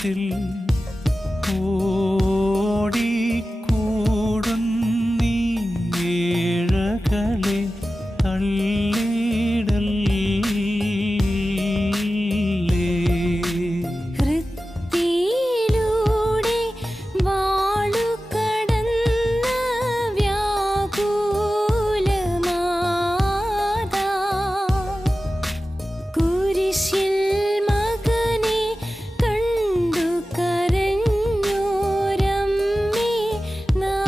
ത്തിൽ ഓടിക്കൂടുന്നീ ഏഴകളെ തള്ളിടല്ലേ. ഹൃത്തിയിലൂടെ വാളുകടന്ന വ്യാകുലമാതാ കുരിശിൽ മകനെ കണ്ടു കരഞ്ഞോരമ്മേ നാഥേ.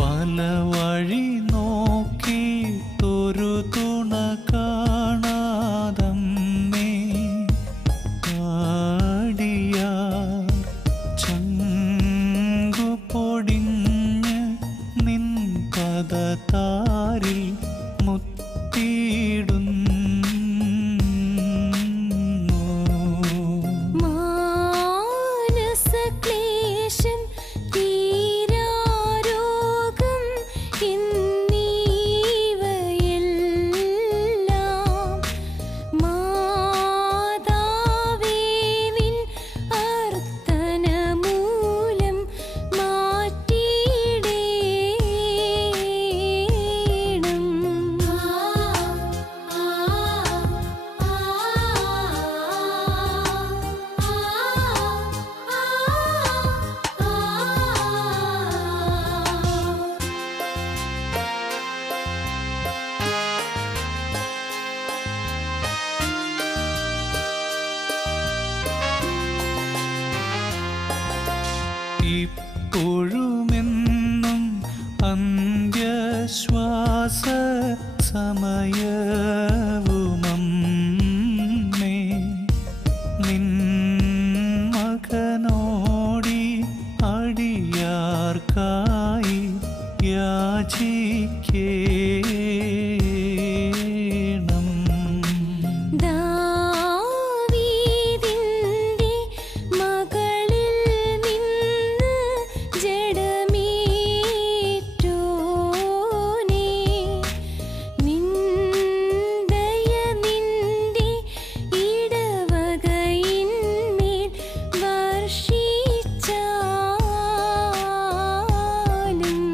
പല വഴി നോക്കിയിട്ടൊരു തുണ കാണാതമ്മേ പാടിയാർ ചങ്കു പൊടിഞ്ഞ് നിൻ പദതാരിൽ മുത്തിയിടുന്നു. മാനസക്ലേശം തീരാരോഗം എന്നീവയെല്ലാം മാതാവേ നിൻ അർത്തനമൂലം മാറ്റിയിടേണം. ഇപ്പോഴുമെന്നും അന്ത്യശ്വാസ സമയവുമമ്മേ നിൻ മകനോടി അടിയാർക്കായി യാചിക്കേണം. ദാവീദിന്റെ മകളിൽ നിന്ന് ജഡമേറ്റോനേ നിൻ ദയ നിന്റെ ഇടവകയിന്മേൽ വർഷിച്ചാലും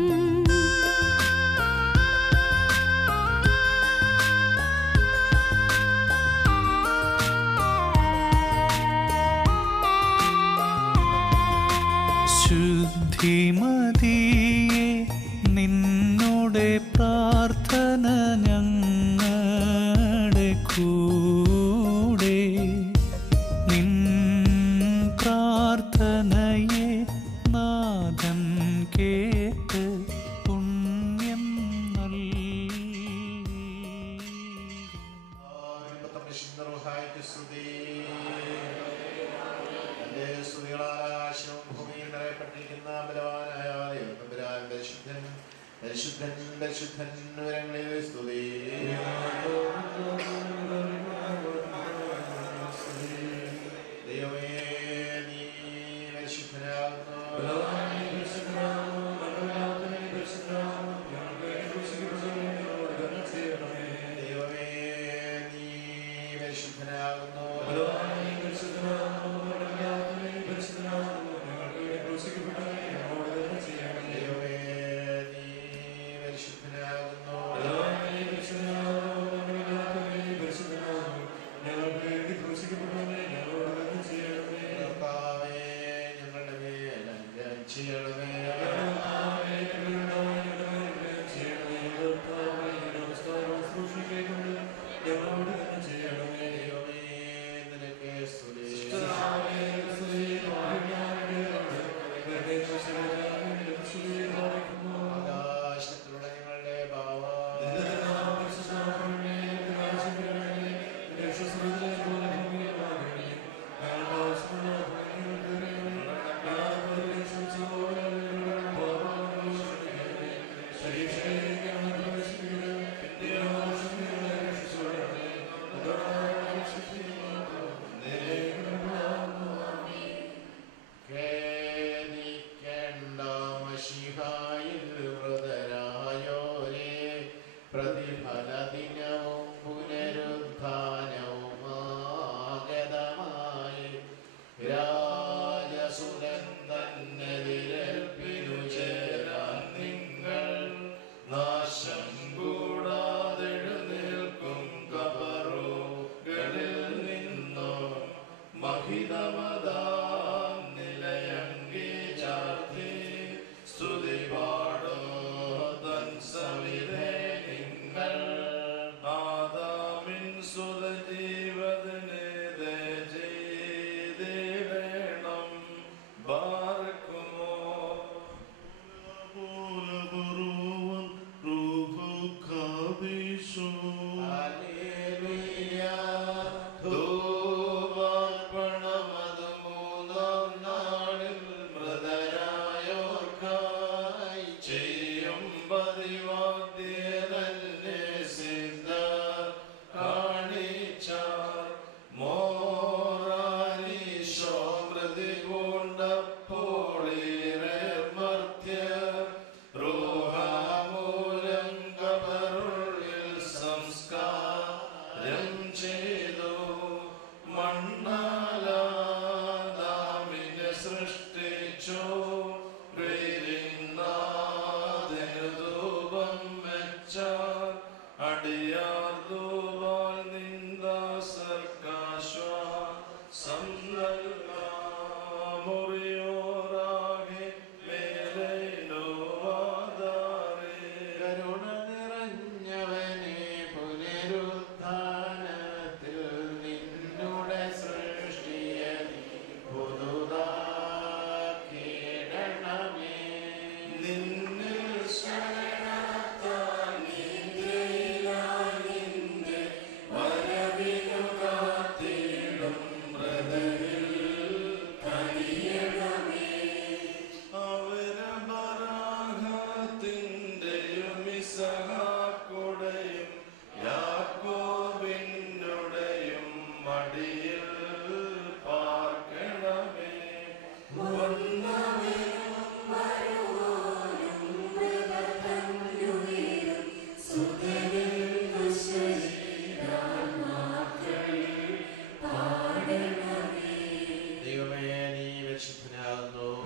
ശുദ്ധിമതിയെ നിന്നോടെ പ്രാർത്ഥന ഞങ്ങളുടെ കൂടെ നിൻ പ്രാർത്ഥനയെ നാഥൻ കേട്ട് പുണ്യം നൽകും. ഭൂമിയിൽ നിറയപ്പെട്ടിരിക്കുന്ന ബലവാനായ ദൈവത്തമ്പുരാൻ പരിശുദ്ധൻ പരിശുദ്ധൻ പരിശുദ്ധൻ വിവരങ്ങളിൽ സ്തുതി. ദൈവമേ നീ പരിശുദ്ധനാകുന്നു. ദൈവമേ നീ പരിശുദ്ധനാകുന്നു. ദൈവമേ നീ പരിശുദ്ധനാകുന്നു. കർത്താവേ ഞങ്ങളുടെ മേൽ അനുഗ്രഹം ചെയ്യണമേ. ദൈവമേ നിനക്ക് സ്തുതി. ആകാശത്തിലുള്ള ഞങ്ങളുടെ ഭാവ ും പരമദാം നിലയങ്കി ചാർത്തി സ്തുതി പാടോ തൻ സവിധേ നിങ്ങൾ ആദാമിൻ സുതജീവതിനെ ചെയ്തിടണം ബാർക്കുമോ ധൂപാർപ്പണമതുമൂന്നാം നാളിൽ മൃതരായോർക്കായി ചെയ്യും പതിവാദ്യതന്നെ സിദ്ധ കാണിച്ചാർ മോറാനീശോ പ്രതികൂണ്ടപ്പോളീറെ മർത്യ റൂഹാമൂലം കബറുള്ളിൽ സംസ്കാരം ചെയ്തു മണ്ണാലാദാമിനെ സൃഷ്ടിച്ചു ധൂപം വെച്ച അടിയാർ ധൂപാൽ നിന്ദാസർക്കാശ്വാസം മുറിയോറാകെ മേലൈനോവാദാരേ കരുണ നിറഞ്ഞവനെ പുനരുത്ഥാനത്തിൽ നിന്നുടെ സൃഷ്ടിയെ പുതുതാക്കിയിടണമേ. നിന്നിൽ ശരണത്താൽ നിദ്രയിലായി നിന്റെ വരവിനു കാത്തിടും മൃതരിൽ കനിയണമേ. അവരബറാഹത്തിന്റെയും ഇസഹാക്കുടെയും യാക്കോബിനുടെയും മടിയിൽ പാർക്കണമേ. ദൈവമേ, നീ പരിശുദ്ധനാകുന്നു.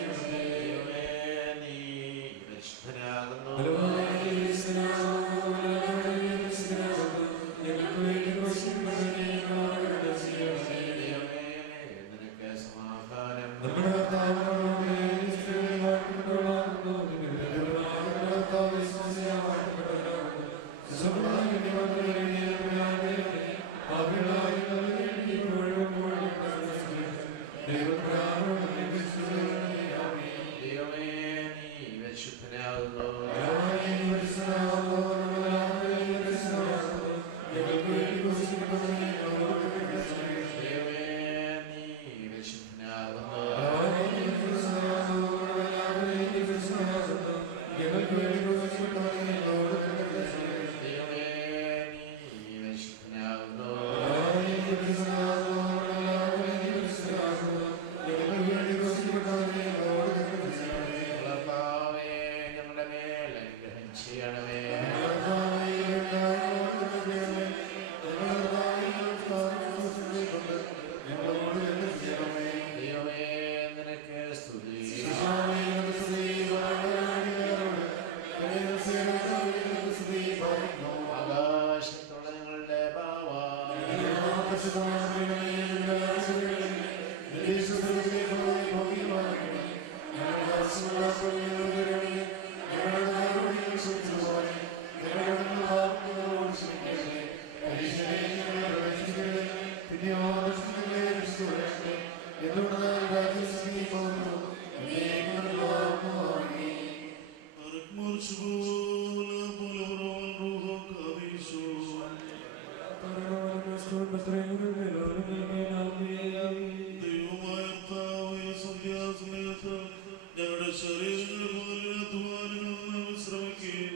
ദൈവമേ, നീ പരിശുദ്ധനാകുന്നു. ദൈവമേ, നിനക്ക് സമാധാനം. ദൈവമേ, നീ പരിശുദ്ധനാകുന്നു. ദൈവമേ, നീ പരിശുദ്ധനാകുന്നു. ദൈവമേ, നീ പരിശുദ്ധനാകുന്നു. കർത്താവേ, ഞങ്ങളുടെ മേൽ അനുഗ്രഹം ചെയ്യണമേ. ദൈവമേ, നിനക്ക് സ്തുതി. ആകാശത്തുള്ള ഞങ്ങളുടെ ബാവാ, ദൈവമായ കർത്താവേ, സന്ധ്യാസമയത്ത് ഞങ്ങളുടെ ശരീരങ്ങൾ അധ്വാനങ്ങൾ വിശ്രമിക്കുകയും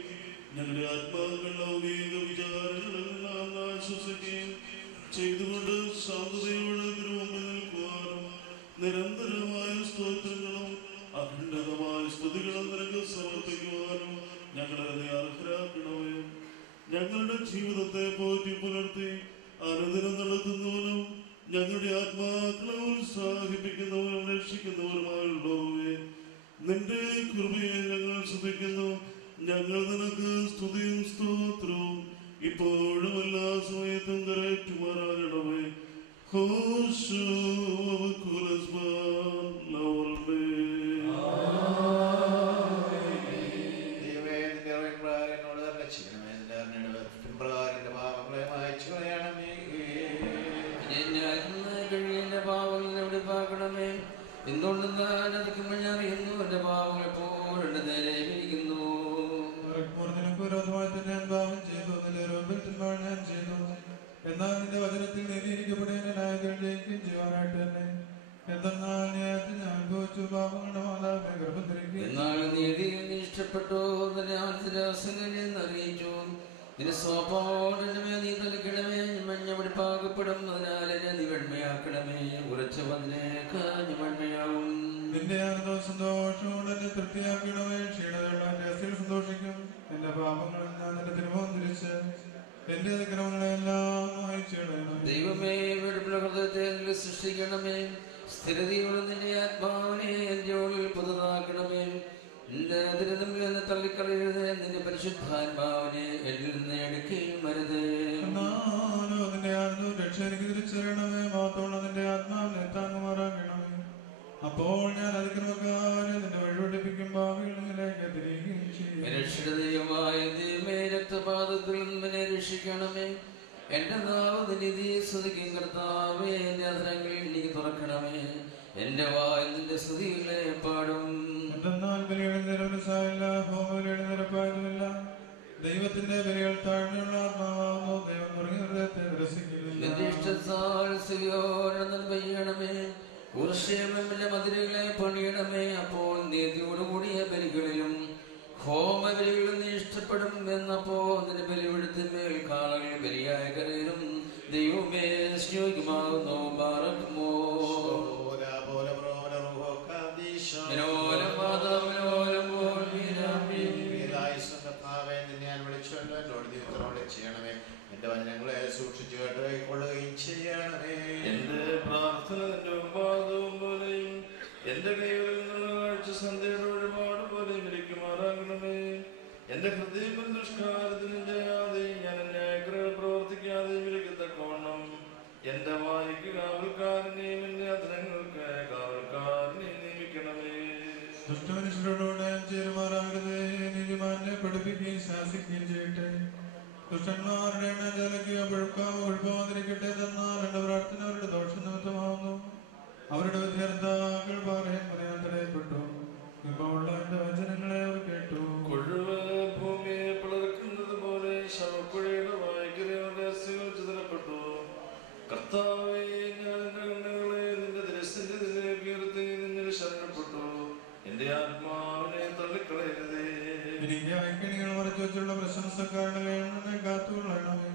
ഞങ്ങളുടെ ആത്മാക്കൾ ലൗകിക വിചാരങ്ങളെല്ലാം ആശ്വസിക്കുകയും ചെയ്തുകൊണ്ട് ശാന്തതയോടെ മുമ്പിൽ നിൽക്കുവാനും നിരന്തരമായ സ്തോത്രങ്ങളും അഖണ്ഡതമായ സ്തുതികളും നിനക്ക് സമർപ്പിക്കുവാനും ഞങ്ങളെ അർഹരാക്കണമേ. ഞങ്ങളുടെ ജീവിതത്തെ പോറ്റി പുലർത്തി അനുദിനം നടത്തുന്നവനും ഞങ്ങളുടെ ആത്മാക്കളെ ഉത്സാഹിപ്പിക്കുന്നവനും രക്ഷിക്കുന്നവനുമായുള്ളവേ, നിന്റെ കൃപയെ ഞങ്ങൾ ശ്രദ്ധിക്കുന്നു. ഞങ്ങൾ നിനക്ക് സ്തുതിയും സ്തോത്രവും ഇപ്പോഴും എല്ലാ സമയത്തും കരയറ്റുമാറാകണമേ. എന്തുകൊണ്ട് ഞാനതിക്കുമ്പോൾ ഞാൻ അറിയുന്നു എന്റെ പാവങ്ങൾ എപ്പോഴും എന്റെ നേരെ ഇരിക്കുന്നു. വിരോധമായി തന്നെ ഞാൻ പാപം ചെയ്തു, നിന്റെ രൂപത്തിൽ ഞാൻ ചെയ്തു. എന്നാൽ നിന്റെ വചനത്തിൽ നീതിയിരിക്കപ്പെടുകയും ന്യായത്തിൽ ജയിക്കുകയും ചെയ്യുവാനായിട്ട് തന്നെ. എന്തെന്നാൽ ന്യായത്തിൽ ഞാൻ അനുഭവിച്ചു പാപങ്ങളുടെ മാതാവിനെ ഗർഭത്തിലേക്ക്. എന്നാൽ നീതിയിൽ നീ ഇഷ്ടപ്പെട്ടു, നിന്നെ അറിയിച്ചു. നിന്റെ സ്വഭാവോടെ നീ തളിക്കണമേ. മഞ്ഞ വെടിപ്പാകപ്പെടും, അതിനാൽ നീ വെണ്മയാക്കണമേ. ഉറച്ച വന്നേക്കാഞ്ഞ് വെണ്മയാവും. നിന്റെ ആനന്ദവും സന്തോഷവും എന്നെ തൃപ്തിയാക്കണമേ. ക്ഷീണതയുള്ള എന്റെ അസ്ഥിയിൽ സന്തോഷിക്കും. എന്റെ പാപങ്ങളിൽ ഞാൻ നിന്റെ തിരുമുഖം തിരിച്ച് എന്റെ അതിക്രമങ്ങളെല്ലാം അയച്ചിടണം. ദൈവമേ, വെടിപ്പുള്ള ഹൃദയത്തെ സൃഷ്ടിക്കണമേ. സ്ഥിരതയുള്ള നിന്റെ ആത്മാവിനെ എന്റെ ഉള്ളിൽ പുതുതാക്കണമേ. നിന്റെ അതിരതമ്മിൽ നിന്ന് തള്ളിക്കളയരുത്. നിന്റെ പരിശുദ്ധാത്മാവിനെ എന്നിൽ നിന്ന് എടുക്കുകയും വരുത്. എന്നാലോ നിന്റെ ആനന്ദവും രക്ഷ എനിക്ക് തിരിച്ചറിയണമേ. മാത്രമുള്ള നിന്റെ ആത്മാവിനെ താങ്ങുമാറാക്കണമേ. അപ്പോൾ ഞാൻ അതിക്രമക്കാരെ നിന്റെ വഴി പഠിപ്പിക്കും, ഭാവിയിൽ നിന്നിലേക്ക് തിരികുകയും ചെയ്യും. രക്ഷിതമായ ദൈവമേ, രക്തപാതത്തിൽ നിന്നെ രക്ഷിക്കണമേ. എന്റെ നാവ് നിധി സ്തുതിക്കും കർത്താവേ. എന്റെ അധരങ്ങളിൽ എനിക്ക് തുറക്കണമേ. എന്റെ വായിൽ നിന്റെ സ്തുതികളെ പാടും. എന്തെന്നാൽ ബലികളിൽ നിരവധിസായില്ല, ഹോമബലിയുടെ നിരപ്പായതുമില്ല. ദൈവത്തിന്റെ ബലികൾ താഴ്മയുള്ള ആത്മാവാകുന്നു. ദൈവം മുറിഞ്ഞ ഹൃദയത്തെ നിരസിക്കില്ല. നിന്റെ ഇഷ്ടത്താൽ സിയോനെന്ന് പെയ്യണമേ. ഉർശേമിന്റെ മതിലുകളെ പണിയണമേ. അപ്പോൾ നീതിയോടുകൂടിയ ബലികളിലും ഹോമബലികളും നീ ഇഷ്ടപ്പെടും. എന്നപ്പോ നിന്റെ ബലിവിടുത്തിന്മേൽ കാളകൾ ബലിയായ കരയിലും ദൈവമേ സ്നേഹിക്കുമാകുന്നു. ബാറക്കുമോ ചെയ്യണമേ. എന്റെ വചനങ്ങളെ സൂക്ഷിച്ചു കേട്ടുകൊള്ളുകയും ചെയ്യണമേ. എന്റെ പ്രാർത്ഥന നിന്റെ ഉപാദവും പോലെയും എന്റെ കൈകളിൽ നിന്നുള്ള കാഴ്ച സന്ധ്യയുടെ ഒരുപാട് പോലെയും ഇരിക്കുമാറാകണമേ. എന്റെ ഹൃദയം ദുഷ്കാരത്തിനും ചെയ്യാതെയും ഞാൻ ന്യായക്രിയകൾ പ്രവർത്തിക്കാതെയും ഇരിക്കത്തക്കവണ്ണം എന്റെ വായിക്ക് കാവൽക്കാരനെയും എന്റെ അധരങ്ങൾക്ക് കാവൽക്കാരനെയും നിയമിക്കണമേ. ദുഷ്ടമനുഷ്യരോട് ചേരുമാറാകരുതേ. നീതിമാനെ പഠിപ്പിക്കുകയും ശാസിക്കുകയും ചെയ്യട്ടെ. ദുഷ്ടന്മാരുടെ എണ്ണ ജലക്കുകയോ ഒഴുപ്പാതിരിക്കട്ടെ. എന്നാൽ എന്റെ പ്രാർത്ഥന അവരുടെ ദോഷം നിമിത്തമാകുന്നു. അവരുടെ വിദ്യാർത്ഥാക്കൾ പറയാൻ തടയപ്പെട്ടു. ഇപ്പോൾ ഉള്ള എന്റെ വചനങ്ങളെ അവർ കേട്ടു. കൊഴുവ് ഭൂമിയെ പിളർക്കുന്നത് പോലെ ശവക്കുഴയുടെ വായ്ക്കരയുടെ അസ്ഥികൾ ചിതറപ്പെട്ടു. കർത്താവേ, ഞാൻ എന്റെ കണ്ണുകളെ നിന്റെ ദൃശ്യത്തിലേക്ക് ഉയർത്തി നിന്നിൽ ശരണപ്പെട്ടു. എന്റെ ആത്മാവിനെ തള്ളിക്കളയരുതേ. എനിക്ക് ഐക്യണികൾ മറച്ചു വെച്ചുള്ള പ്രശംസക്കാരുടെ കയ്യിൽ കാത്തുകൊള്ളണമേ.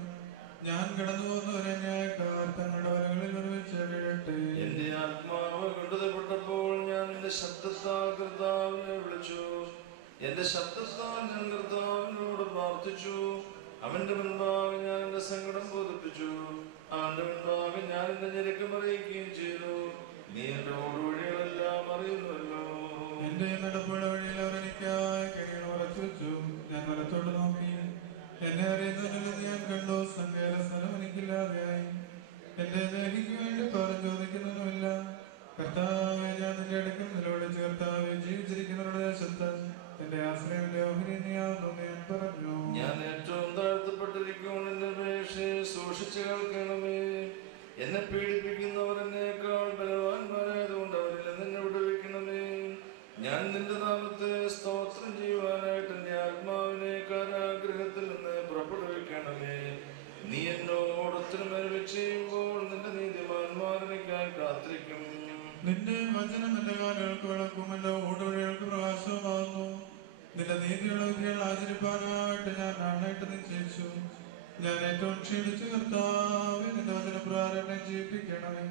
ഞാൻ കടന്നു പോകുന്നവരെ ന്യായക്കാർ തങ്ങളുടെ വരകളിൽ ഒരുമിച്ച് വീഴട്ടെ. എന്റെ ആത്മാവ് കൊണ്ടുതപ്പെട്ടപ്പോൾ ഞാൻ എന്റെ ശബ്ദത്താൽ കർത്താവിനെ വിളിച്ചു. എന്റെ ശബ്ദത്താൽ ഞാൻ കർത്താവിനോട് പ്രാർത്ഥിച്ചു. അവന്റെ മുൻപാകെ ഞാൻ എന്റെ സങ്കടം ബോധിപ്പിച്ചു. അവന്റെ മുൻപാകെ ഞാൻ എന്റെ ഞെരുക്കം അറിയിക്കുകയും ചെയ്തു. നീ എന്റെ ഓടുവഴികളെല്ലാം അറിയുന്നുവല്ലോ. എന്റെ നടപ്പുഴ വഴിയിൽ അവർ എനിക്കായി കെണികൾ ഉറച്ചു വെച്ചു. ഞാൻ വലത്തോട്ട് നോക്കി, എന്നെ അറിയുന്നതിൽ ഞാൻ കണ്ടു. സങ്കേത സ്ഥലം എനിക്കില്ലാതെയായി. എന്റെ ദേഹിക്ക് വേണ്ടി പാരം ചോദിക്കുന്നതുമില്ല. കർത്താവെ, ഞാൻ നിന്റെ അടുക്കൽ നിലവിളിച്ച്, കർത്താവെ, ജീവിച്ചിരിക്കുന്നവരുടെ ദേശത്ത് എന്റെ ആശ്രയം നീയാവുന്നു ഞാൻ പറഞ്ഞു. ഞാൻ ഏറ്റവും താഴ്ത്തപ്പെട്ടിരിക്കും. എന്റെ അപേക്ഷയെ സൂക്ഷിച്ചു കേൾക്കണമേ. എന്നെ പീഡിപ്പിക്കുന്നവർ എന്നേക്കാൾ ബലവാന്മാരായതുകൊണ്ട് അവരിൽ നിന്നെ വിടുവിക്കണമേ. ഞാൻ നിന്റെ നാമത്തെ സ്തോത്രം ചെയ്യുവാനായിട്ട് എന്റെ ആത്മാവിനെ കാരാഗ്രഹത്തിൽ നിന്ന് പുറപ്പെടുവിക്കണമേ. നീ എന്നോടൊത്തിനുമേൽ ചെയ്യുമ്പോൾ നിന്റെ നീതിമാന്മാരനേക്കായി കാത്തിരിക്കും. നിന്റെ വചനം എന്റെ കാലുകൾക്ക് വിളക്കും, എന്റെ ഓടുവഴികൾക്ക് പ്രകാശവുമാകുന്നു. നിന്റെ നീതിയുള്ള വിധികൾ ആചരിപ്പാനായിട്ട് ഞാൻ നാണായിട്ട് നിശ്ചയിച്ചു. ഞാൻ ഏറ്റവും ക്ഷീണിച്ചു. കർത്താവെ, നിന്റെ വചനപ്രകാരം എന്നെ ജീവിപ്പിക്കണമേ.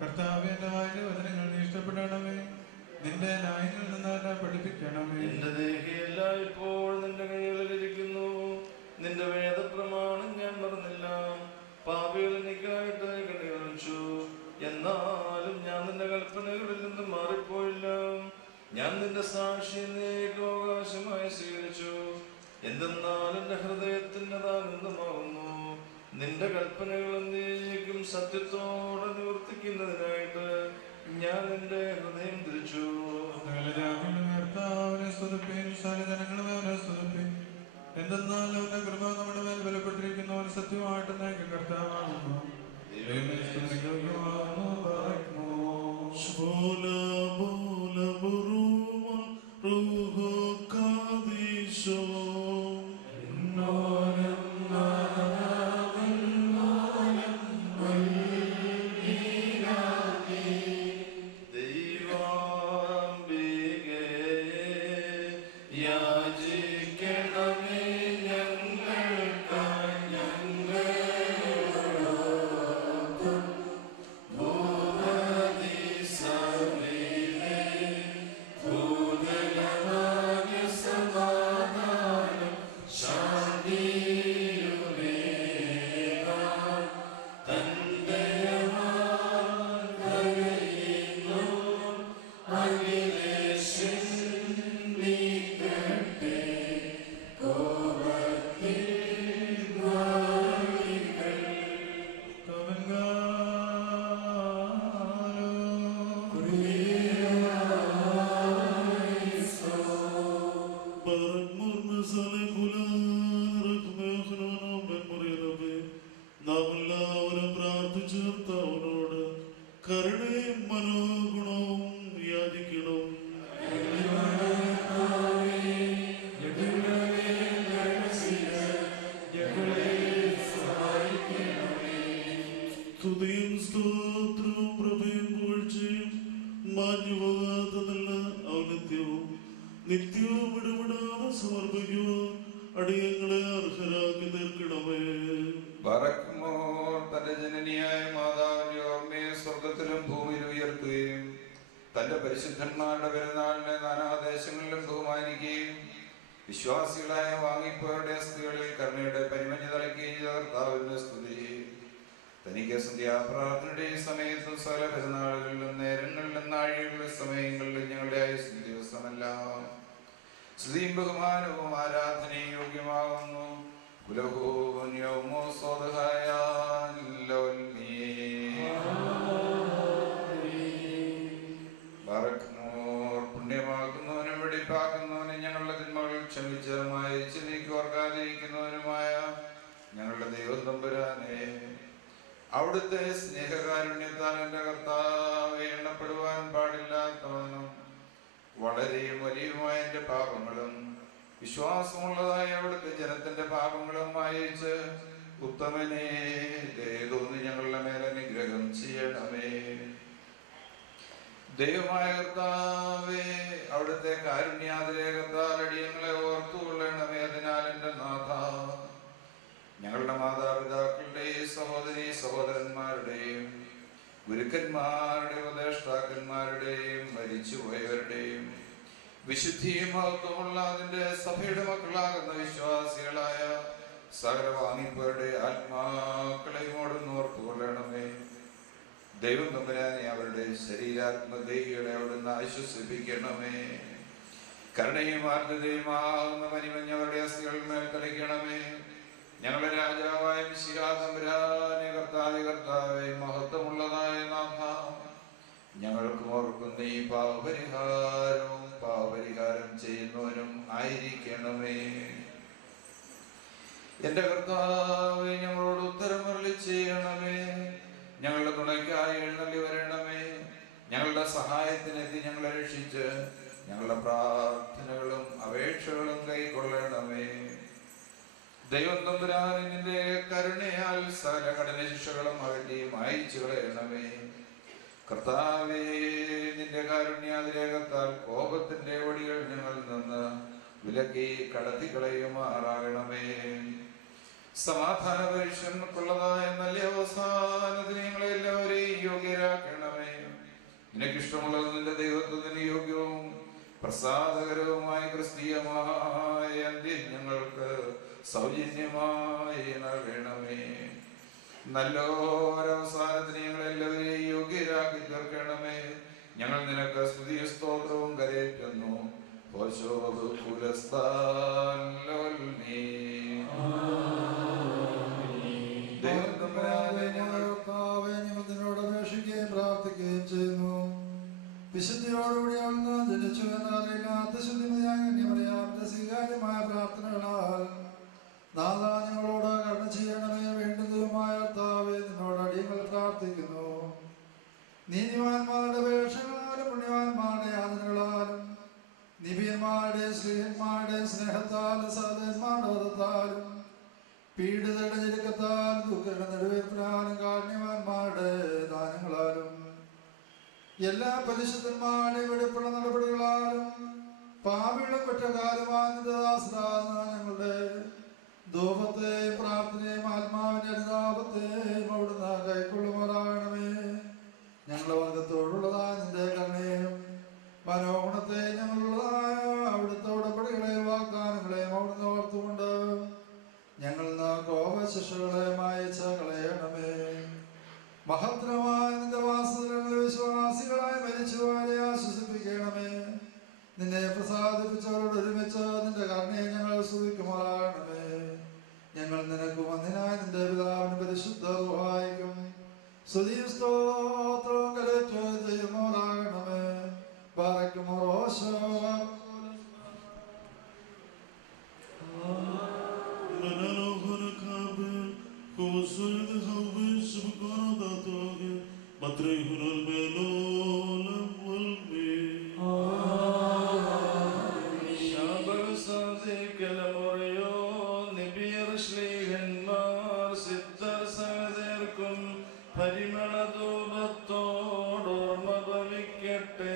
കർത്താവെ, എന്റെ വായിലെ വചനങ്ങൾ നീ ഇഷ്ടപ്പെടണമേ. നിന്റെ ന്യായങ്ങളിൽ നിന്ന് എന്നെ പഠിപ്പിക്കണമേ. എന്റെ ദേഹിയെല്ലാം ഇപ്പോൾ നിന്റെ കൈകളിലിരിക്കുന്നു. നിന്റെ വേദപ്രമാണം ഞാൻ മറന്നില്ല. പാപികൾ എനിക്കായിട്ട് കണികളിച്ചു. എന്നാലും ഞാൻ നിന്റെ കൽപ്പനകളിൽ നിന്ന് മാറിപ്പോയില്ല. ഞാൻ നിന്റെ സാക്ഷി അവകാശമായി സ്വീകരിച്ചു. എന്തെന്നാൽ എന്റെ ഹൃദയത്തിന് ആനന്ദമാകുന്നു നിന്റെ കൽപ്പനകൾ എന്നേക്കും സത്യത്തോടെ നിവർത്തിക്കുന്നതിനായിട്ട് ഞാൻ എന്റെ ഹൃദയം തിരിച്ചു. എന്തെന്നാൽ അവന്റെ കൃപ നമ്മുടെ മേൽ ബലപ്പെട്ടിരിക്കുന്നു. അവൻ സത്യമായിട്ട് നയിക്കും കർത്താവാകുന്നു. വിശ്വാസികളായ വാങ്ങിപ്പോരുടെ സ്ത്രീകളിൽ കരുണയുടെ പരിമഞ്ഞ തളിക്കുകയും ചെയ്ത കർത്താവിന്റെ സ്തുതി. തനിക്ക് സന്ധ്യാപ്രാർത്ഥനയുടെ സമയത്തും സകല പെരുന്നാളുകളിലും നേരങ്ങളിലും നാഴികളിലും സമയങ്ങളിലും ഞങ്ങളുടെ ആയുസ് ദിവസമെല്ലാം സ്തുതിയും ബഹുമാനവും ആരാധനയും യോഗ്യമാകുന്നു. കുലഹോന്യമോ സ്വതഹായ പുണ്യമാക്കുന്നവനും വെടിപ്പാക്കുന്നവനും ഞങ്ങളുടെ തിന്മകൾ ക്ഷമിച്ച് മായച്ച് നീക്കി ഓർക്കാതിരിക്കുന്നവനുമായ ഞങ്ങളുടെ ദൈവം തമ്പുരാനെ, അവിടുത്തെ സ്നേഹകാരുണ്യത്താൽ എന്റെ കർത്താവെ എണ്ണപ്പെടുവാൻ പാടില്ലാത്തവനും വളരെയും വലിയതുമായ എന്റെ പാപങ്ങളും വിശ്വാസമുള്ളതായ അവിടുത്തെ ജനത്തിന്റെ പാപങ്ങളും മായച്ച് ഉത്തമനെ ദയതോന്നി ഞങ്ങളുടെ മേൽ അനുഗ്രഹം ചെയ്യണമേ. ദൈവമായ കർത്താവേ, അവിടുത്തെ കാരുണ്യാതിരേകത്താൽ അടിയങ്ങളെ ഓർത്തുകൊള്ളണമേ. അതിനാൽ എന്റെ നാഥ, ഞങ്ങളുടെ മാതാപിതാക്കളുടെയും സഹോദരീ സഹോദരന്മാരുടെയും ഗുരുക്കന്മാരുടെയും ഉപദേഷ്ടാക്കന്മാരുടെയും മരിച്ചുപോയവരുടെയും വിശുദ്ധിയും മഹത്വമുള്ള അതിന്റെ സഭയുടെ മക്കളാകുന്ന വിശ്വാസികളായ സകല വാങ്ങിപ്പോരുടെ ആത്മാക്കളെയും ഓർത്തുകൊള്ളണമേ. ദൈവം തമ്പുരാനെ അവരുടെ ശരീരാത്മദേഹികളെ അവിടുന്ന് ആശ്വസിപ്പിക്കണമേ. കരുണയും ആർദ്രതയുമാകുന്ന മനിമഞ്ഞവരുടെ അസ്ഥികളിന്മേൽ തളിക്കണമേ. ഞങ്ങളുടെ രാജാവായ മിശിഹാ തമ്പുരാനെ, കർത്താവേ, മഹത്വമുള്ളതായ നാഥ, ഞങ്ങൾക്കും ഓർക്കുന്ന ഈ പാപപരിഹാരം ചെയ്യുന്നവനും ആയിരിക്കണമേ. എന്റെ കർത്താവേ, ഞങ്ങളോട് ഉത്തരം അരുളി ചെയ്യണമേ. ഞങ്ങളുടെ തുണയ്ക്കായി എഴുന്നള്ളി വരണമേ. ഞങ്ങളുടെ സഹായത്തിനെത്തി ഞങ്ങളെ രക്ഷിച്ച് ഞങ്ങളുടെ പ്രാർത്ഥനകളും അപേക്ഷകളും കൈക്കൊള്ളണമേ. ദൈവം തമ്പുരാനെ, നിന്റെ കരുണയാൽ സകല കഠിന ശിക്ഷകളും അകറ്റി മായിച്ചു കളയണമേ. കർത്താവേ, നിന്റെ കാരുണ്യാതിരേകത്താൽ കോപത്തിന്റെ വടികൾ ഞങ്ങളിൽ നിന്ന് വിലക്കി കടത്തി കളയുമാറാകണമേ. സമാധാന പരീക്ഷണക്കുള്ളതായ നല്ല അവസാനത്തിന് ഞങ്ങളെ എല്ലാവരെയും യോഗ്യരാക്കണമേ. നിനക്കിഷ്ടമുള്ളത് നിന്റെ ദൈവത്വത്തിന് യോഗ്യവും പ്രസാദകരവുമായ ക്രിസ്തീയമായ അന്ത്യം ഞങ്ങൾക്ക് സൗജന്യമായി നൽകണമേ. നല്ലൊരവസാനത്തിന് ഞങ്ങളെല്ലാവരെയും യോഗ്യരാക്കി തീർക്കണമേ. ഞങ്ങൾ നിനക്ക് സ്തുതിയും സ്തോത്രവും കരയറ്റുന്നു. നിന്നോട് അപേക്ഷിക്കുകയും പ്രാർത്ഥിക്കുകയും ചെയ്യുന്നു. വിശുദ്ധിയോടുകൂടി അവിടുന്ന് ജനിച്ചു എന്നറിയില്ലാത്ത ശുദ്ധിമതിയായ കന്യമറിയാമിന്റെ സ്വീകാര്യമായ പ്രാർത്ഥനകളാൽ നാഥ ഞങ്ങളോട് കരുണ ചെയ്യണമേ. വേണ്ടുന്നതുമായ കർത്താവേ, നിന്നോട് അടിയങ്ങൾ പ്രാർത്ഥിക്കുന്നു. നീതിമാന്മാരുടെ അപേക്ഷകളാലും പുണ്യവാന്മാരുടെ യാതനകളാലും നിബിയന്മാരുടെയും സ്ത്രീയന്മാരുടെയും സ്നേഹത്താലും സഹോദരന്മാരുടെ വധത്താലും പീഡിതരുടെ ഞെരുക്കത്താലും ദുഃഖരുടെ നെടുവേർപ്പിനാലും കാരുണ്യവാന്മാരുടെ ദാനങ്ങളാലും എല്ലാ പരിശുദ്ധന്മാരുടെയും വെടിപ്പുള്ള നടപടികളാലും പാപികളും കുറ്റക്കാരുമാനിതാസ്രാന്ന ഞങ്ങളുടെ ധൂപത്തെയും പ്രാർത്ഥനയും ആത്മാവിന്റെ അനുതാപത്തെയും അവിടുന്ന് കൈക്കൊള്ളുമാറാകണമേ. ഞങ്ങളുടെ വർഗത്തോടുള്ളതായ നിന്റെ കരുണയും മനോഗുണത്തെ ഞങ്ങളുള്ളതായ അവിടുത്തെ ഉടമ്പടികളെയും വാഗ്ദാനങ്ങളെയും അവിടുന്ന് ഓർത്തുകൊണ്ട് ഞങ്ങളിൽ കോപശിക്ഷകളെ മായച്ച കളയണമേ. മഹത്തരമായ നിന്റെ വാസതലങ്ങളിൽ വിശ്വാസികളായി മരിച്ചുപോയവരെ ആശ്വസിപ്പിക്കണമേ. നിന്നെ പ്രസാദിപ്പിച്ചവരോട് ഒരുമിച്ച് നിന്റെ കരുണയെ ഞങ്ങൾ സ്തുതിക്കുമാറാകണമേ. ഞങ്ങൾ നിനക്ക് വന്ദിനായ നിന്റെ പിതാവിന് പരിശുദ്ധ സഹായിക്കും സ്തുതിയും സ്തോത്രവും കരേറ്റ് ചെയ്യുമാറാകണമേ. ബാറക്കുമോശോ പരിമളധൂപത്തോടോർമ്മ ഭവിക്കട്ടെ.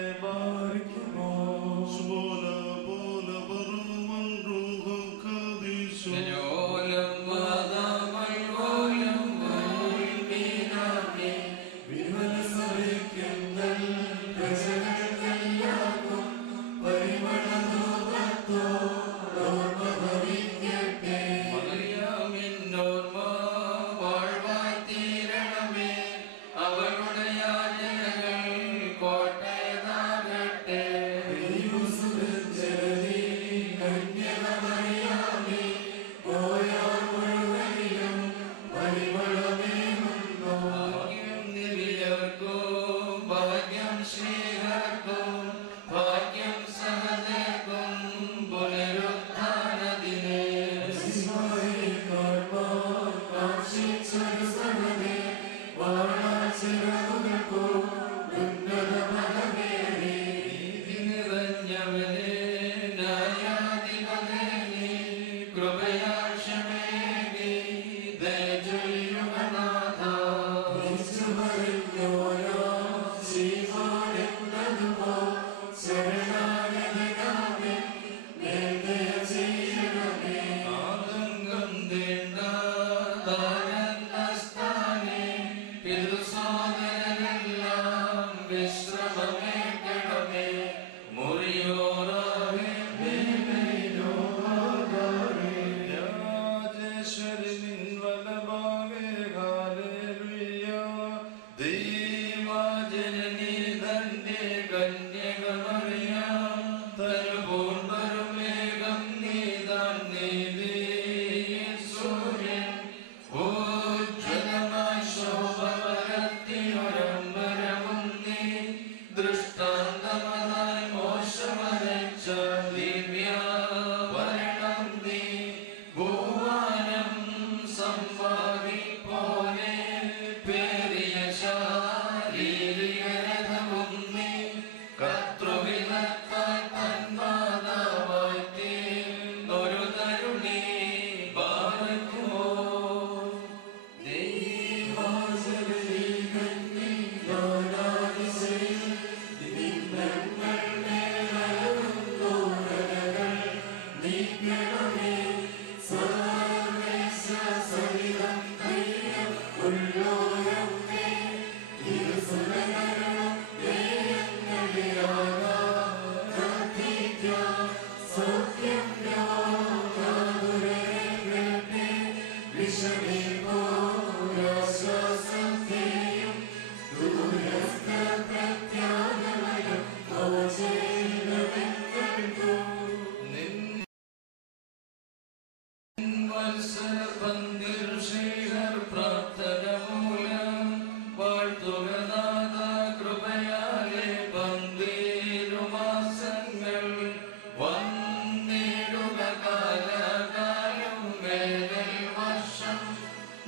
അവളുടെ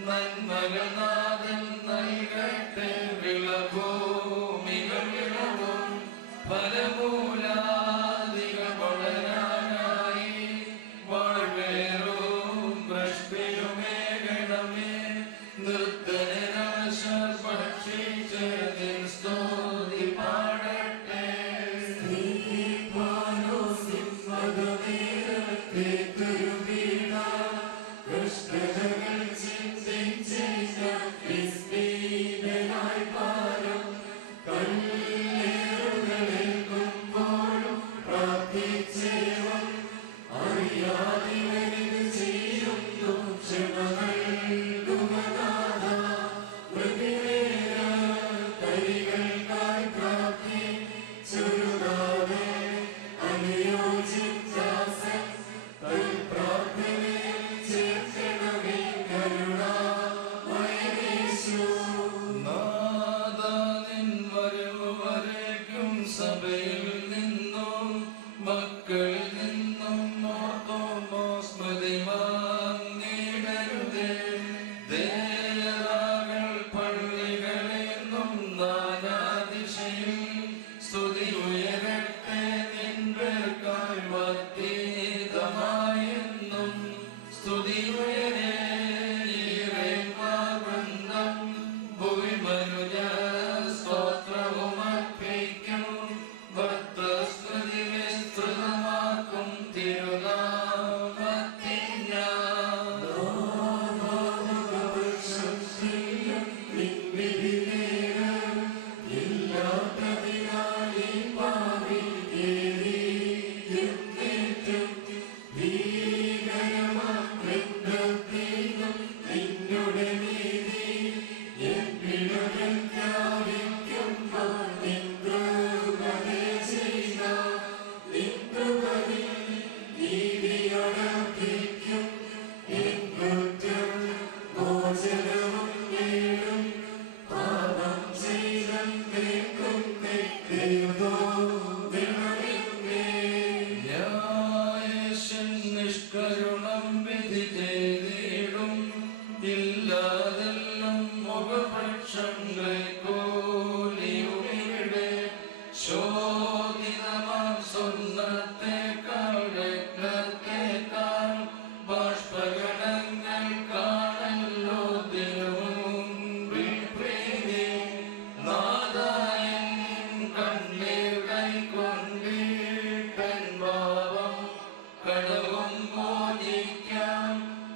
നന്മകനാഥൻ നൽകട്ടെ വിളഭൂമികൾ വിളവും ഫലമൂലാദികൾ വളരാനായി വാഴ്വേറും വൃഷ്ടിയുമേകണമേ നൃത്തനരാശർ ഭക്ഷിച്ചതിൻ സ്തുതി പാടട്ടെ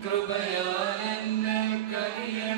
കൃപയാൽ എന്നെ കരിയ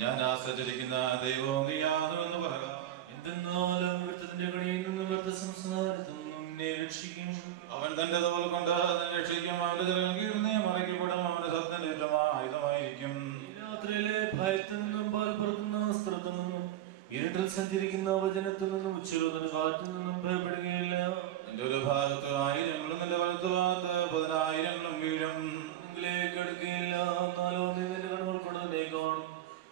ഞാൻ ആശ്രയിച്ചിരിക്കുന്ന ദൈവം നീയാകുന്നുവെന്ന് പറയുക. എന്തെന്നാലും വൃത്തത്തിന്റെ കണിയിൽ നിന്നും രക്ഷിക്കും. അവൻ തന്റെ തോൽ കൊണ്ട് നിന്നെ രക്ഷിക്കും. അവന്റെ ചിറകിൻ കീഴിൽ നീ മറയ്ക്കപ്പെടും. അവന്റെ ശബ്ദം ഏറ്റവും ആയുധമായിരിക്കും. രാത്രിയിലെ ഭയത്തിൽ നിന്നും പാൽ പറക്കുന്ന വസ്ത്രത്തിൽ നിന്നും ഇരുട്ടിൽ സഞ്ചരിക്കുന്ന വചനത്തിൽ നിന്നും ഉച്ചയോദന കാറ്റിൽ നിന്നും ഭയപ്പെടുകയില്ല. നിന്റെ ഒരു ഭാഗത്ത് 1000 നിന്റെ വലത്ത് ഭാഗത്ത് 10,000 വീഴും. അടുക്കുകയില്ല. എന്നാലോ നീ നിന്റെ കണ്ണുകൾ കൊണ്ട് തന്നെ കാണും.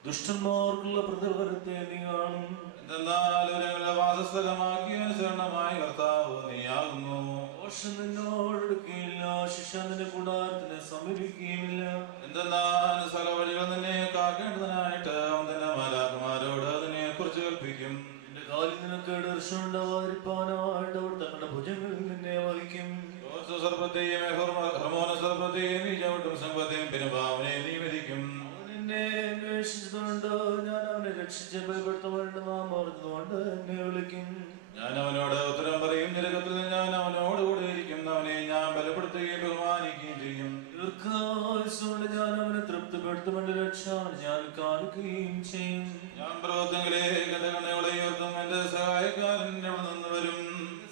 ദുഷ്ടന്മാർക്കുള്ള പ്രതിഫലത്തെ നീ കാണും. എന്തെന്നാൽ ഇവരുടെ വാസസ്ഥലമാക്കിയ ശരണമായ കർത്താവ് നീയാകുന്നു. ദോഷം നിന്നോടെടുക്കുകയില്ല. ശിക്ഷ നിന്റെ കൂടാരത്തിനെ സമീപിക്കുകയുമില്ല. എന്തെന്നാൽ സകല വഴികൾ നിന്നെ കാക്കേണ്ടതിനായിട്ട് അവൻ തന്നെ മാലാഖമാരോട് അതിനെ കുറിച്ച് കൽപ്പിക്കും. നിന്റെ കാലിൽ നിനക്ക് ദർശനം ഉണ്ടാവാതിരിപ്പാനായിട്ട് അവർ തങ്ങളുടെ ഭുജങ്ങളിൽ നിന്നെ വഹിക്കും. സർപ്പത്തെയും സർപ്പത്തെയും ഈ ചവിട്ടും സംഘത്തെയും പിന്നെ ഭാവനെ നീ വിധിക്കും. എന്നെ അന്വേഷിച്ചതുകൊണ്ട് ഞാൻ അവനെ രക്ഷിച്ച് ഭയപ്പെടുത്തുവാനുള്ള നാം ഓർത്തുകൊണ്ട് എന്നെ വിളിക്കും. ഞാൻ അവനോട് ഉത്തരം പറയും. നിരകത്തിൽ ഞാൻ അവനോട് കൂടെ ഇരിക്കും. അവനെ ഞാൻ ബലപ്പെടുത്തുകയും ബഹുമാനിക്കുകയും ചെയ്യും. ദീർഘായുസ്സുകൊണ്ട് ഞാൻ അവനെ തൃപ്തിപ്പെടുത്തും. എന്റെ രക്ഷ ഞാൻ കാണിക്കുകയും ചെയ്യും. ഞാൻ പർവ്വതങ്ങളിലേക്ക് എന്റെ കണ്ണുകളെ ഉയർത്തും. എന്റെ സഹായക്കാരൻ എവിടെ നിന്ന് വരും?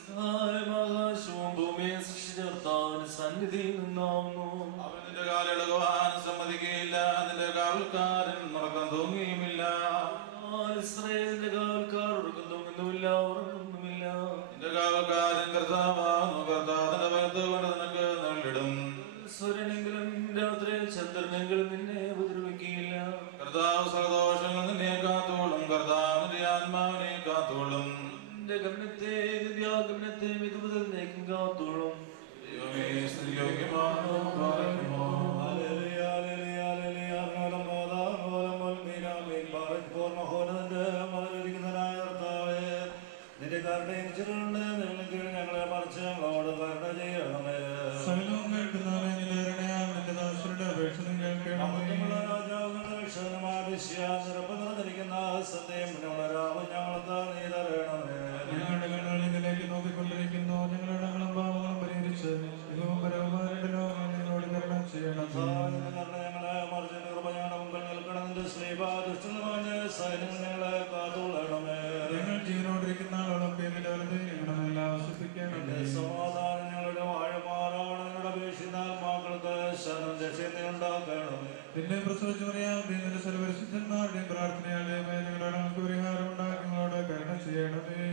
സഹായം ആകാശവും ഭൂമിയെ സൃഷ്ടിച്ച കർത്താവിന്റെ സന്നിധിയിൽ നിന്നാവുന്നു. അവൻ നിന്റെ കാലിളകുവാൻ സമ്മതിക്കുകയില്ല. നിന്റെ കാവൽക്കാരൻ ഉറക്കം തൂങ്ങിയുമില്ല. ഇസ്രായേലിന്റെ കാവൽക്കാർ ഉറക്കം തൂങ്ങുന്നുമില്ല, ഉറങ്ങുന്നുമില്ല. നിന്റെ കാവൽക്കാരൻ കർത്താവാകുന്നു. കർത്താവിന്റെ വലത്ത് കൊണ്ട് നിനക്ക് നേരിടും. സൂര്യനെങ്കിലും രാത്രിയിൽ ചന്ദ്രനെങ്കിലും നിന്നെ ഉപദ്രവിക്കുകയില്ല. കർത്താവ് സകലദോഷങ്ങൾ നിന്നെ കാത്തോളും. കർത്താവിന്റെ ആത്മാവിനെ കാത്തോളും. നിന്റെ ഗമനത്തെ നിത്യാഗമനത്തെ ഇത് മുതൽ നീക്കം കാത്തോളും. ദൈവമേ സ്തുതിയോഗ്യമാകുന്നു. പാടുമോ? നിന്റെ കരുണയും ചിറകുണ്ട് ഞങ്ങളെ മറിച്ച് ഞങ്ങളോട് കരുണ ചെയ്യണമേ. സകലവും കേൾക്കുന്നവനെ നിന്റെ കരുണയാൽ നിന്റെ ദാസരുടെ അപേക്ഷ നീ കേൾക്കണമേ. ഞങ്ങളുടെ കണ്ണുകൾ നിന്നിലേക്ക് നോക്കിക്കൊണ്ടിരിക്കുന്നു. ഞങ്ങളുടെ കടങ്ങളും പാപങ്ങളും പരിഹരിച്ച് മികവും പരവുമാരുടെ ലോകം ഞങ്ങളോട് കരുണ ചെയ്യണമേ. ഞങ്ങൾ ജീവനോടിരിക്കുന്ന ആളോളം പേരിൽ അവരുടെ ഞങ്ങളെല്ലാം ആശ്വസിക്കണമേ. സമാധാനം ഞങ്ങളുടെ വാഴമാറാണെന്നോട് അപേക്ഷിച്ചാൽ മക്കൾക്ക് ശരണം രക്ഷയുണ്ടാക്കണമേ. നിന്നെ പ്രസവിച്ചു പറയാവുന്ന നിന്റെ സർവ്വശുദ്ധന്മാരുടെയും പ്രാർത്ഥനയാലേ ഞങ്ങളുടെ ഞങ്ങൾക്ക് പരിഹാരം ഉണ്ടാക്കി ഞങ്ങളോട് കരുണ ചെയ്യണമേ.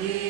Yeah.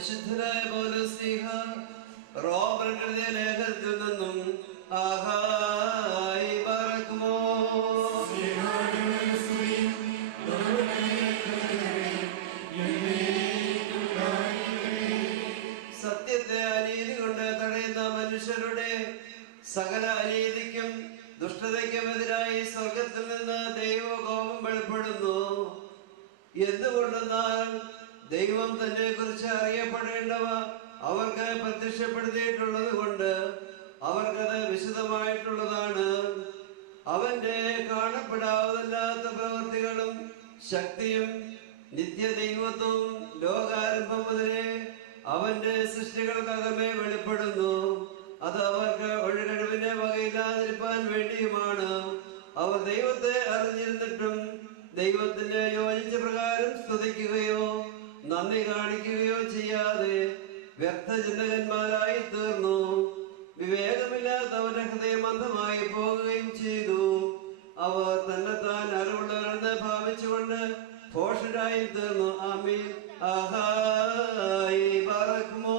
പരിശുദ്ധരായ പൗലോസ്ലീഹ റോമർക്കെഴുതിയ ലേഖനത്തിൽ നിന്നും ആഹായി പറക്കുമോ. സത്യത്തെ അനീതി കൊണ്ട് തടയുന്ന മനുഷ്യരുടെ സകല അനീതിക്കും ദുഷ്ടതയ്ക്കുമെതിരായി സ്വർഗത്തിൽ നിന്ന് ദൈവകോപം വെളിപ്പെടുന്നു. എന്തുകൊണ്ടെന്നാൽ ദൈവം തന്നെ കുറിച്ച് അറിയപ്പെടേണ്ടവ അവർക്ക് പ്രത്യക്ഷപ്പെടുത്തിയിട്ടുള്ളത് കൊണ്ട് അവർക്കത് വിശദമായിട്ടുള്ളതാണ്. അവന്റെ കാണപ്പെടാവതല്ലാത്ത പ്രവൃത്തികളും ശക്തിയും നിത്യദൈവത്വവും ലോകാരംഭം മുതലേ അവന്റെ സൃഷ്ടികൾക്കകമേ വെളിപ്പെടുന്നു. അത് അവർക്ക് ഒരു കഴിവിനെ വകയില്ലാതിരിക്കാൻ വേണ്ടിയുമാണ്. അവർ ദൈവത്തെ അറിഞ്ഞിരുന്നിട്ടും ദൈവത്തിന്റെ യോജിച്ച പ്രകാരം സ്തുതിക്കുകയോ നന്ദി കാണിക്കുകയോ ചെയ്യാതെ വ്യർത്ഥചിന്തകന്മാരായി തീർന്നു. വിവേകമില്ലാത്തവരുടെ ഹൃദയം അന്ധമായി പോകുകയും ചെയ്തു. അവർ തന്നെത്താൻ അറിവുള്ളവരെന്ന് ഭാവിച്ചുകൊണ്ട് ഭോഷരായി തീർന്നു. ആമീൻ. ആഹായി പറക്കുമോ.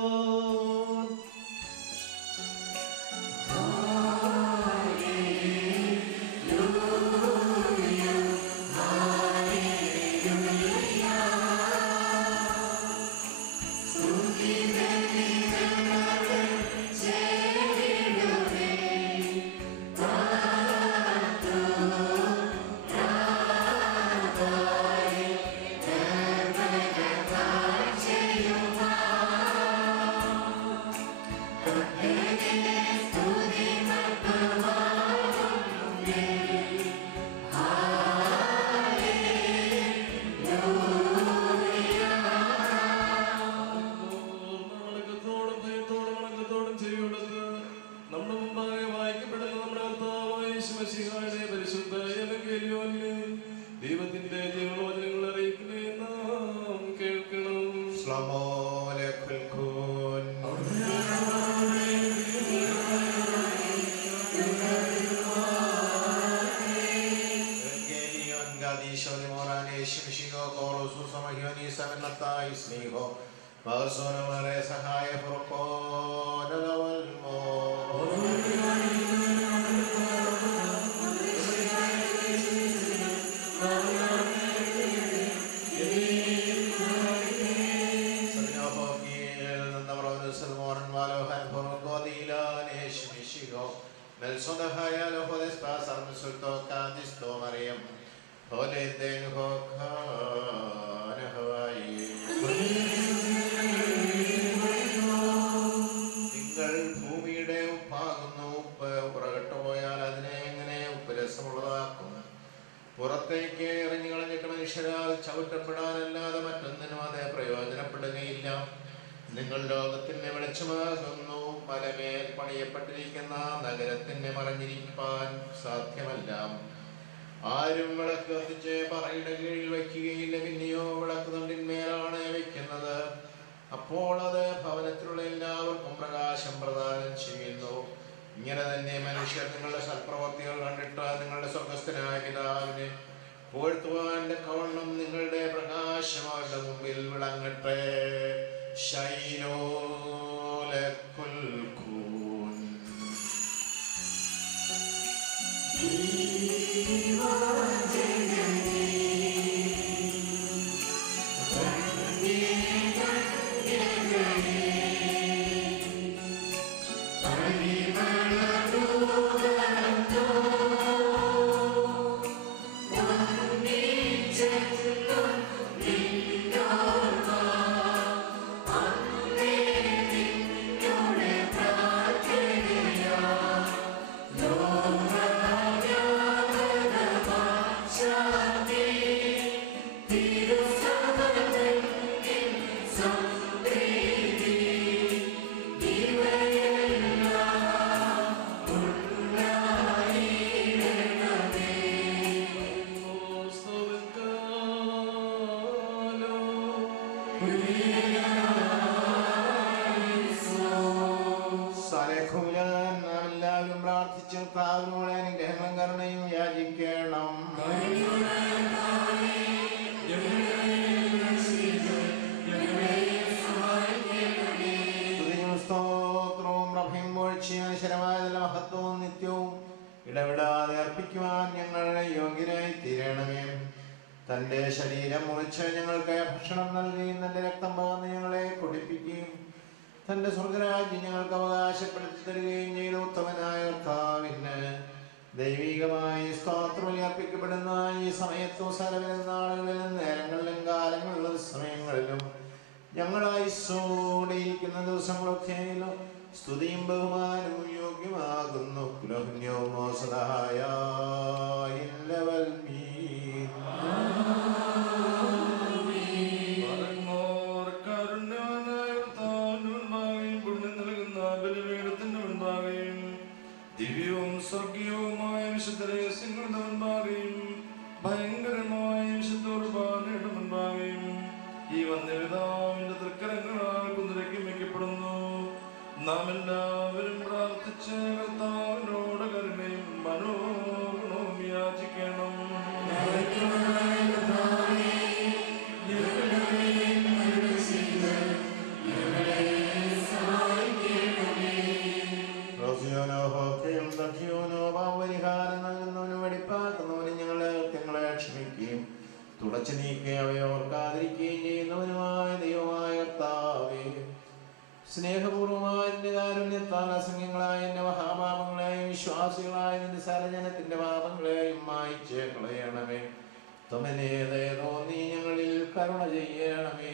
പുറത്തേക്ക് എറിഞ്ഞു കളഞ്ഞിട്ട് മനുഷ്യരാൽ ചവിട്ടപ്പെടാനല്ലാതെ മറ്റൊന്നിനും അത് പ്രയോജനപ്പെടുകയില്ല. നിങ്ങൾ ലോകത്തിന്റെ വെളിച്ചമാകുന്നു. മലമേൽ പണിയപ്പെട്ടിരിക്കുന്ന നഗരത്തിന്റെ മറഞ്ഞിരിക്കാൻ സാധ്യമല്ല. ആരും വിളക്ക് കത്തിച്ച് പറയുടെ കീഴിൽ വയ്ക്കുകയില്ല, പിന്നെയോ വിളക്ക് തണ്ടിന്മേലാണ് വയ്ക്കുന്നത്. അപ്പോൾ അത് ഭവനത്തിലുള്ള എല്ലാവർക്കും പ്രകാശം പ്രദാനം ചെയ്യുന്നു. ഇങ്ങനെ തന്നെ മനുഷ്യർ നിങ്ങളുടെ സൽപ്രവർത്തികൾ കണ്ടിട്ട് നിങ്ങളുടെ സ്വർഗസ്ഥനായ പിതാവിനെ പുകഴ്ത്തുവാന്റെ കവണ്ണം നിങ്ങളുടെ പ്രകാശം അവരുടെ മുമ്പിൽ വിളങ്ങട്ടെ. ശൈനോ ലക്കുൽകൂൻ. എല്ലാവരും പ്രാർത്ഥിച്ച് കർത്താവിനോട് അനുഗ്രഹങ്ങളും കരുണയും യാചിക്കണം. ഞങ്ങളെ തന്റെ ശരീരം മുറിച്ച് ഞങ്ങൾക്ക് ഭക്ഷണം നൽകുകയും തന്റെ രക്തം പകർന്ന് ഞങ്ങളെ കുടിപ്പിക്കുകയും തന്റെ സ്വർഗരാജ്യം ഞങ്ങൾക്ക് അവകാശപ്പെടുത്തി തരികയും ചെയ്ത ഉത്തമനായ കർത്താവിന് ദൈവികമായി സ്തോത്രം അർപ്പിക്കപ്പെടുന്ന ഈ സമയത്തും സ്ഥലവിലും നാളുകളിലും നേരങ്ങളിലും കാലങ്ങളിലും സമയങ്ങളിലും ഞങ്ങളായി സൂടിയിരിക്കുന്ന ദിവസങ്ങളൊക്കെയിലും സ്തുതിയും ബഹുമാനവും യോഗ്യമാകുന്നു. ദിവ്യവും സ്വർഗീയവുമായ വിശുദ്ധ രഹസ്യങ്ങളുടെ മുൻപാകെയും ഭയങ്കരമായ വിശുദ്ധ കുർബാനയുടെ മുൻപാകെയും ഈ വന്യപിതാവിന്റെ തൃക്കരങ്ങളാൽ കുന്നിരക്കി വയ്ക്കപ്പെടുന്നു. നാം എല്ലാവരും പ്രാർത്ഥിച്ച് കർത്താവിനോട് കരുണയും മനോഗുണവും യാചിക്കണം. ക്ഷമിക്കുകയും തുടച്ചു നീക്കുകയും അവയെ ഓർക്കാതിരിക്കുകയും ചെയ്യുന്നവനുമായ ദൈവമായ കർത്താവേ, സ്നേഹപൂർവമായ എന്റെ കാരുണ്യത്താൽ അസംഖ്യങ്ങളായ എന്റെ മഹാപാപങ്ങളെയും വിശ്വാസികളായ നിന്റെ സകലജനത്തിന്റെ പാപങ്ങളെയും മായിച്ച് കളയണമേ. തോന്നി ഞങ്ങളിൽ കരുണ ചെയ്യണമേ.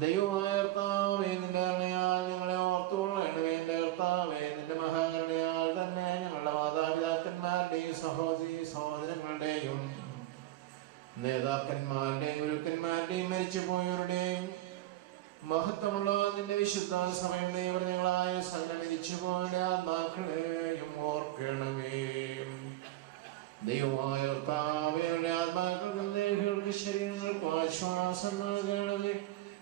ദൈവമായ കർത്താവേ, നിന്റെ കരുണയാൽ ഞങ്ങളെ ഓർത്തുകൊള്ളണമേ. എന്റെ കർത്താവേ, നിന്റെ മഹാകരുണയാൽ തന്നെ ഞങ്ങളുടെ മാതാപിതാക്കന്മാരുടെയും സഹോദരങ്ങളുടെയും നേതാക്കന്മാരുടെയും ഗുരുക്കന്മാരുടെയും മരിച്ചുപോയവരുടെയും മഹത്വമുള്ള നിന്റെ വിശുദ്ധ സഭയുടെയും ഞങ്ങളായ സകല മരിച്ചുപോയ ആത്മാക്കളെയും ഓർക്കണമേ. ദൈവമായ കർത്താവേ, ആത്മാക്കൾക്കും ദേഹികൾക്ക് ശരീരങ്ങൾക്കും ആശ്വാസം നൽകണമേ.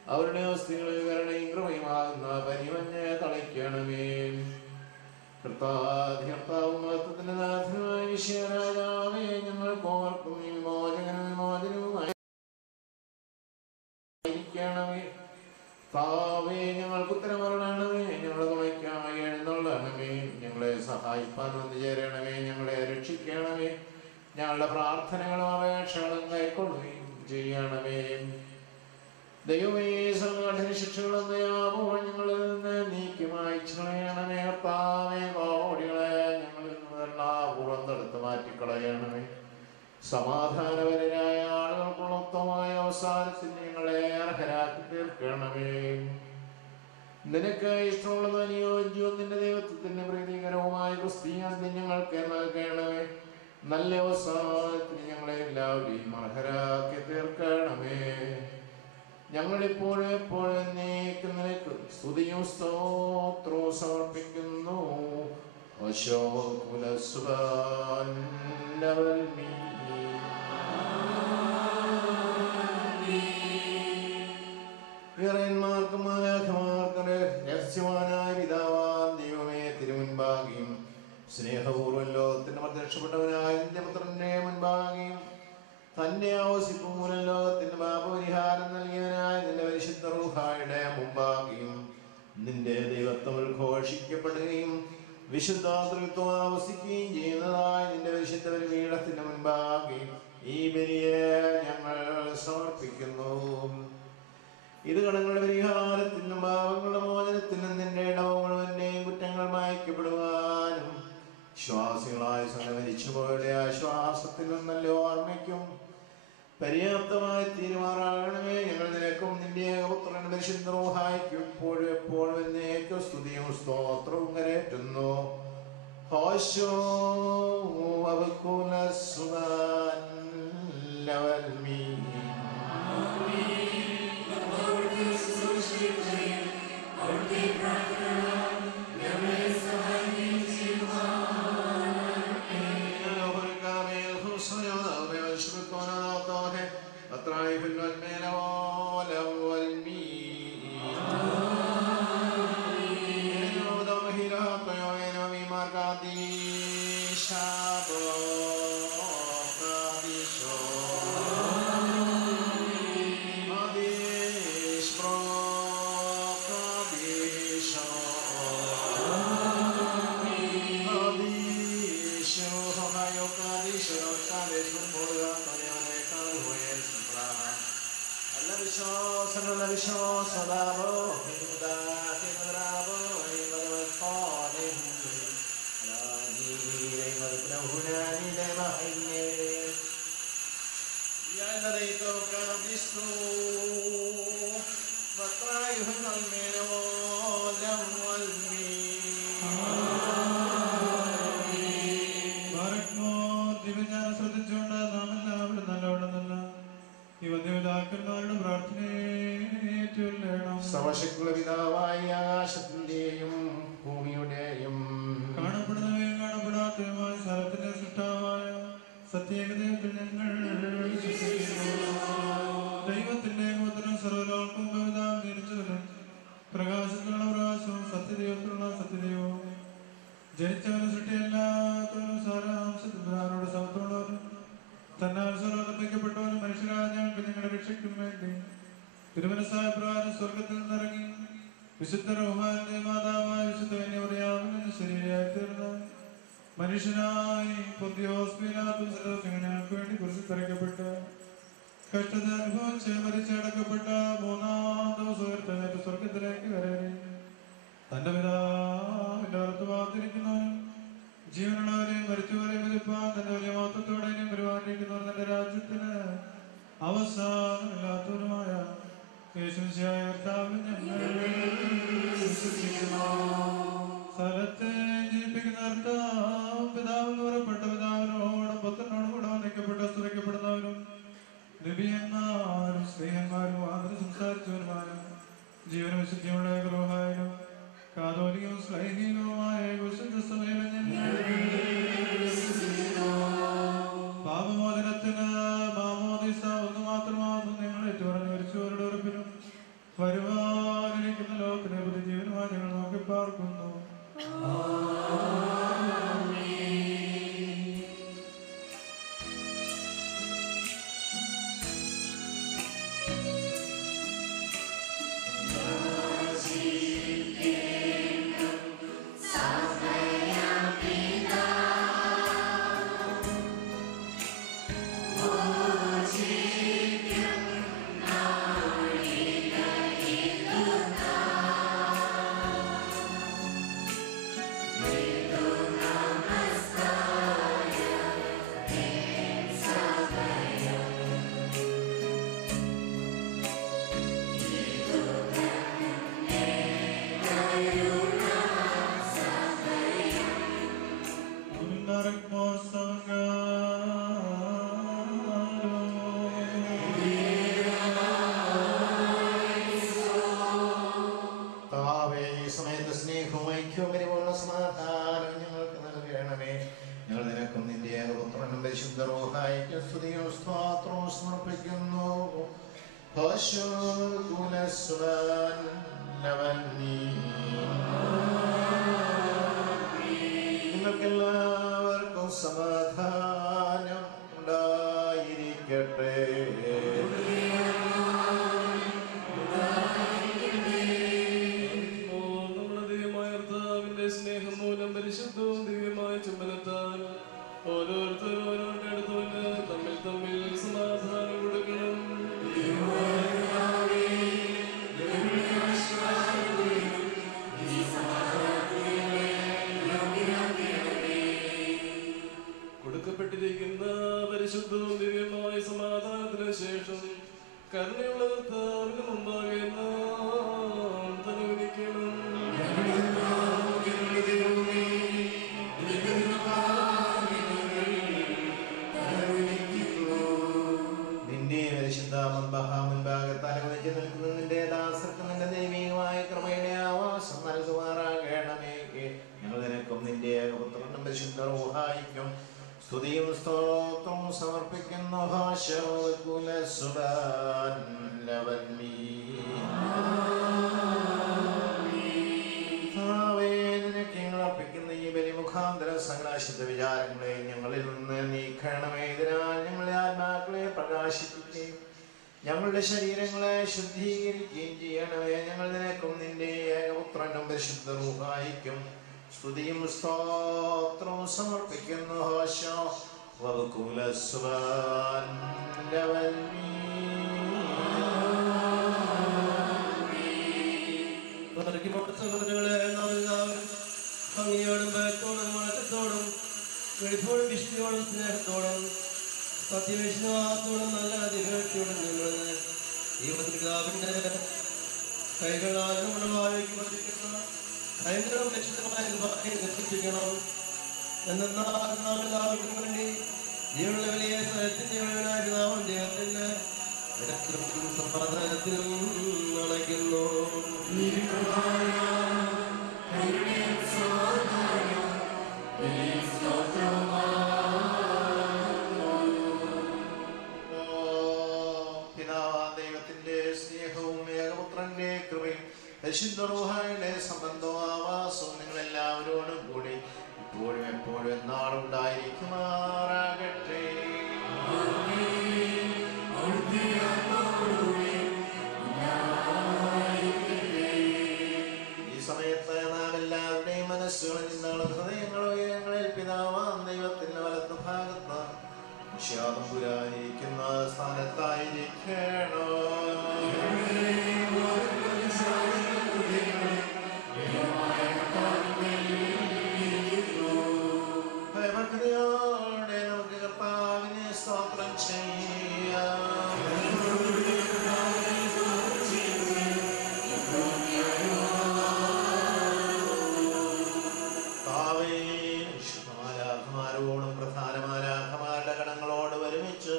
അവരുടെ അവസ്ഥകളിൽ കരുണയും കൃപയുമാകുന്ന പരിമഞ്ഞ് തളിക്കണമേ. കർത്താവും മഹത്വത്തിന്റെ നാഥനുമായ വിശ്വരാജാവേ, ഞങ്ങൾക്ക് ഓർക്കും വിമോചനമേ. താവേ, ഞങ്ങൾക്ക് ഉത്തരമരണമേ. ഞങ്ങളുടെ തുണയ്ക്കായി എഴുന്നള്ളണമേ. ഞങ്ങളെ സഹായിപ്പാൻ വന്നു ചേരണമേ. ഞങ്ങളെ രക്ഷിക്കണമേ. ഞങ്ങളുടെ പ്രാർത്ഥനകളും അപേക്ഷകളും കൈക്കൊള്ളുകയും ചെയ്യണമേ. ദൈവമേ, സകല ശിക്ഷകളും ദയാപൂർവ്വം ഞങ്ങളിൽ നിന്ന് നീക്കി മായ്ച്ചു കളയണമേ. കർത്താവേ, കോടികളെ ഞങ്ങളിൽ നിന്ന് പുറത്തെടുത്ത് മാറ്റിക്കളയണമേ. സമാധാനപരരായ ആളുകൾക്കുള്ള ഉത്തമമായ അവസാനത്തിന് ഞങ്ങളെ അർഹരാക്കി തീർക്കണമേ. നിനക്ക് ഇഷ്ടമുള്ളത് അനുയോജ്യവും നിന്റെ ദൈവത്വത്തിന്റെ പ്രീതികരവുമായ ക്രിസ്തീയത ഞങ്ങൾക്ക് നൽകണമേ. നല്ല അവസാനത്തിന് ഞങ്ങളെ എല്ലാവരെയും അർഹരാക്കി തീർക്കണമേ. ഞങ്ങളിപ്പോഴും എപ്പോഴും നിനക്ക് സ്തുതിയും സ്തോത്രവും സമർപ്പിക്കുന്നു. വീരന്മാർക്കും മാലാഖമാർക്കും രഹസ്യവാനായ പിതാവാം ദൈവമേ, തിരുമുൻപാകെയും സ്നേഹപൂർവ്വം ലോകത്തിന് പ്രത്യക്ഷപ്പെട്ടവനായ നിന്റെ പുത്രന്റെ മുൻപാകെയും തന്റെ ആവസിപ്പ് മൂലം ലോകത്തിന്റെ പാപപരിഹാരം നൽകിയവനായ നിന്റെ പരിശുദ്ധ റൂഹായുടെ മുമ്പാകെയും നിന്റെ ദൈവത്വം ഉദ്ഘോഷിക്കപ്പെടുകയും വിശുദ്ധ തൃത്വം ആവസിക്കുകയും ചെയ്യുന്നതായ നിന്റെ വിശുദ്ധ ബലിപീഠത്തിന്റെ മുൻപാകെയും ഈ ബലിയെ ഞങ്ങൾ സമർപ്പിക്കുന്നു. ഇത് കടങ്ങളുടെ പരിഹാരത്തിനും പാപങ്ങളുടെ മോചനത്തിനും നിന്റെ ഇടവും മുഴുവന്റെയും കുറ്റങ്ങൾ മായ്ക്കപ്പെടുവാനും വിശ്വാസികളായ സകല മരിച്ചുപോയുടെ ആശ്വാസത്തിനും നല്ല ഓർമ്മയ്ക്കും പര്യാപ്തമായി തീരുമാറാകണമേ. ഞങ്ങൾ നിനക്കും നിന്റെ ഏകപുത്രൻ പരിശുദ്ധ റൂഹായ്ക്കും എപ്പോഴും എപ്പോഴും എന്നേക്കും സ്തുതിയും സ്തോത്രവും കരേറ്റുന്നു. ഹോശോ Shabo Kadisho ശ്രദ്ധിച്ചുകൊണ്ട് നാം എല്ലാവരും നല്ലോണമെന്നല്ല ഈ വന്യപിതാക്കന്മാരുടെ പ്രാർത്ഥനയേറ്റം സർവശക്തിയുള്ള പിതാവായ ആകാശത്തിന്റെയും ഭൂമിയുടെയും കാണപ്പെടുന്നവയും കാണപ്പെടാത്തതുമായ സ്ഥലത്തിന്റെ സൃഷ്ടാവായ സത്യേകദൈവത്തിൽ ഞങ്ങൾ ദൈവത്തിന്റെ മുദ്രം സർവ്വലോകവും ബഹുധാം ജനിച്ചവനും പ്രകാശത്തിലുള്ള പ്രകാശവും സത്യദൈവത്തിലുള്ള സത്യദൈവവും ജനിച്ചവനും സൃഷ്ടിയല്ലാത്തവനും സാരാംശത്തിനോട് സമത്തോടും തന്നാൽ സർവ്വതപ്പെട്ടവനും മനുഷ്യരായ ഞങ്ങൾക്ക് ഞങ്ങളുടെ രക്ഷയ്ക്കും വേണ്ടി തിരുമനസായ പ്രകാരം സ്വർഗത്തിൽ നിന്നിറങ്ങി വിശുദ്ധ റഹ്മാന്റെ മാതാവായ വിശുദ്ധ കന്യാമറിയാമിന് ശരീരമായി തീർന്ന മനുഷ്യനായി പൊന്തിയോസ് പീലാത്തോസ് ഞങ്ങൾക്ക് വേണ്ടി കുരിശിൽ കഷ്ടത അനുഭവിച്ച് മരിച്ചടക്കപ്പെട്ട മൂന്നാം ദിവസം ഉയർത്തെഴുന്നേറ്റ് സ്വർഗത്തിലേക്ക് കയറി തന്റെ പിതാവിന്റെ വലത്ത് ഭാഗത്തിരിക്കുന്നവനും ജീവനുള്ളവരെയും മരിച്ചവരെയും വിധിപ്പാൻ തന്റെ വലിയ മഹത്വത്തോടെയും പരിപാലിക്കുന്നവർ തന്റെ രാജ്യത്തിന് അവസാനമില്ലാത്തവരുമായ യേശുവിശിഹായ കർത്താവിൽ ഞങ്ങൾ വിശ്വസിക്കുന്നു. സ്ഥലത്തെ ജീവിപ്പിക്കുന്ന കർത്താവ് പിതാവിൽ പുറപ്പെട്ട പിതാവിനോടും പുത്രനോടും കൂടെ വന്ദിക്കപ്പെട്ട സ്തുതിക്കപ്പെടുന്നവരും നബിയന്മാരും സ്നേഹന്മാരും ആദ്യം സംസാരിച്ചവരുമാനും ജീവനും വിശുദ്ധിയുള്ള ഗൃഹായാലും കാതോലികവും സ്ലൈഹികവുമായ വിശുദ്ധ സഭയിലും പാപമോചനത്തിന് മാമോദിസ ഒന്ന് മാത്രമാകുന്നു ഞങ്ങൾ ഏറ്റുപറഞ്ഞു മരിച്ചവരുടെ ഉറപ്പിനും വരുവാനിരിക്കുന്ന ലോകത്തിലെ പുതുജീവനുമായി ഞങ്ങൾ നോക്കി പാർക്കുന്നു. നിങ്ങൾക്കെല്ലാവർക്കും സമാധാനം ഉണ്ടായിരിക്കട്ടെ. സ്നേഹം മൂലം പരിശുദ്ധവും ദിവ്യമായ ചുംബനത്താൽ ഓരോരുത്തരും ഓരോരുടെ അടുത്തുവന്ന് തമ്മിൽ തമ്മിൽ സമാധാനം കൊടുക്കണം. കൊടുക്കപ്പെട്ടിരിക്കുന്ന പരിശുദ്ധവും ദിവ്യമായ സമാധാനത്തിന് ശേഷം കരുണയുള്ള കർത്താവിന് മുമ്പാകെ നാം തലകുനിക്കണം. നിന്റെ പരിശുദ്ധ മുൻപാകെ തലകുനിച്ച് നിൽക്കുന്ന നിന്റെ ദാസർക്ക് നിന്റെ ദൈവികമായ കൃപയുടെ ആവാസം നൽകുമാറാകണമേ. ഞങ്ങൾ നിനക്കും നിന്റെ ഏകപുത്രനും പരിശുദ്ധ റൂഹായിക്കും സ്തുതിയും സ്തോത്രവും സമർപ്പിക്കുന്നു. അർപ്പിക്കുന്ന ഈ ബലിമുഖാന്തര സകലാശുദ്ധ വിചാരങ്ങളെ ഞങ്ങളിൽ നിന്ന് നീക്കണമേ. ഇതിനാൽ ഞങ്ങളുടെ ആത്മാക്കളെ പ്രകാശിപ്പിക്കുകയും ഞങ്ങളുടെ ശരീരങ്ങളെ ശുദ്ധീകരിക്കുകയും ചെയ്യണമേ. ഞങ്ങൾ നിനക്കും നിന്റെ ഏകപുത്രനും പരിശുദ്ധ റൂഹായിക്കും സ്തുതിയും സ്തോത്രവും സമർപ്പിക്കുന്നു. وبكل വിശുദ്ധിയോടും സ്നേഹത്തോടും സത്യവിശ്വാസത്തോടും നല്ല അതിഭക്തിയോടും നിങ്ങളെ ദൈവപിതാവിന്റെ കൈകളാലും ഉണവായിക്ക് വർദ്ധിക്കുന്ന ഭയങ്കരം ലക്ഷ്യമായ നിർദ്ദേശിക്കണം എന്നെല്ലാവർക്കും വേണ്ടി ജീവനുള്ള വലിയ സഹത്തിന്റെ പിതാവും ദൈവത്തിന്റെ സമാധാനത്തിലും നടക്കുന്നു. ദൈവത്തിന്റെ സ്നേഹവും ഏകപുത്രന്റെ കൃപയും പരിശുദ്ധ റൂഹായുടെ സംബന്ധവും ആവാസവും നിങ്ങളെല്ലാവരോടും കൂടി ഇപ്പോഴും എപ്പോഴും എന്നാളും ഉണ്ടായിരിക്കുമാറാകട്ടെ. ഈ സമയത്ത് നാം എല്ലാവരുടെയും മനസ്സുകളിൽ നിന്നാളും ഹൃദയങ്ങളോ ഞങ്ങളിൽ പിതാവാം ദൈവത്തിന്റെ വലത്ത് ഭാഗത്ത് വിഷാദപുരായിരിക്കുന്ന സ്ഥാനത്തായിരിക്കണോ. ഭയഭക്തിയോടെ നമുക്ക് കർത്താവിനെ സ്തോത്രം ചെയ്യാം. മാലാഖമാരോടും പ്രധാനമാലാഖമാരുടെ ഗണങ്ങളോട് ഒരുമിച്ച്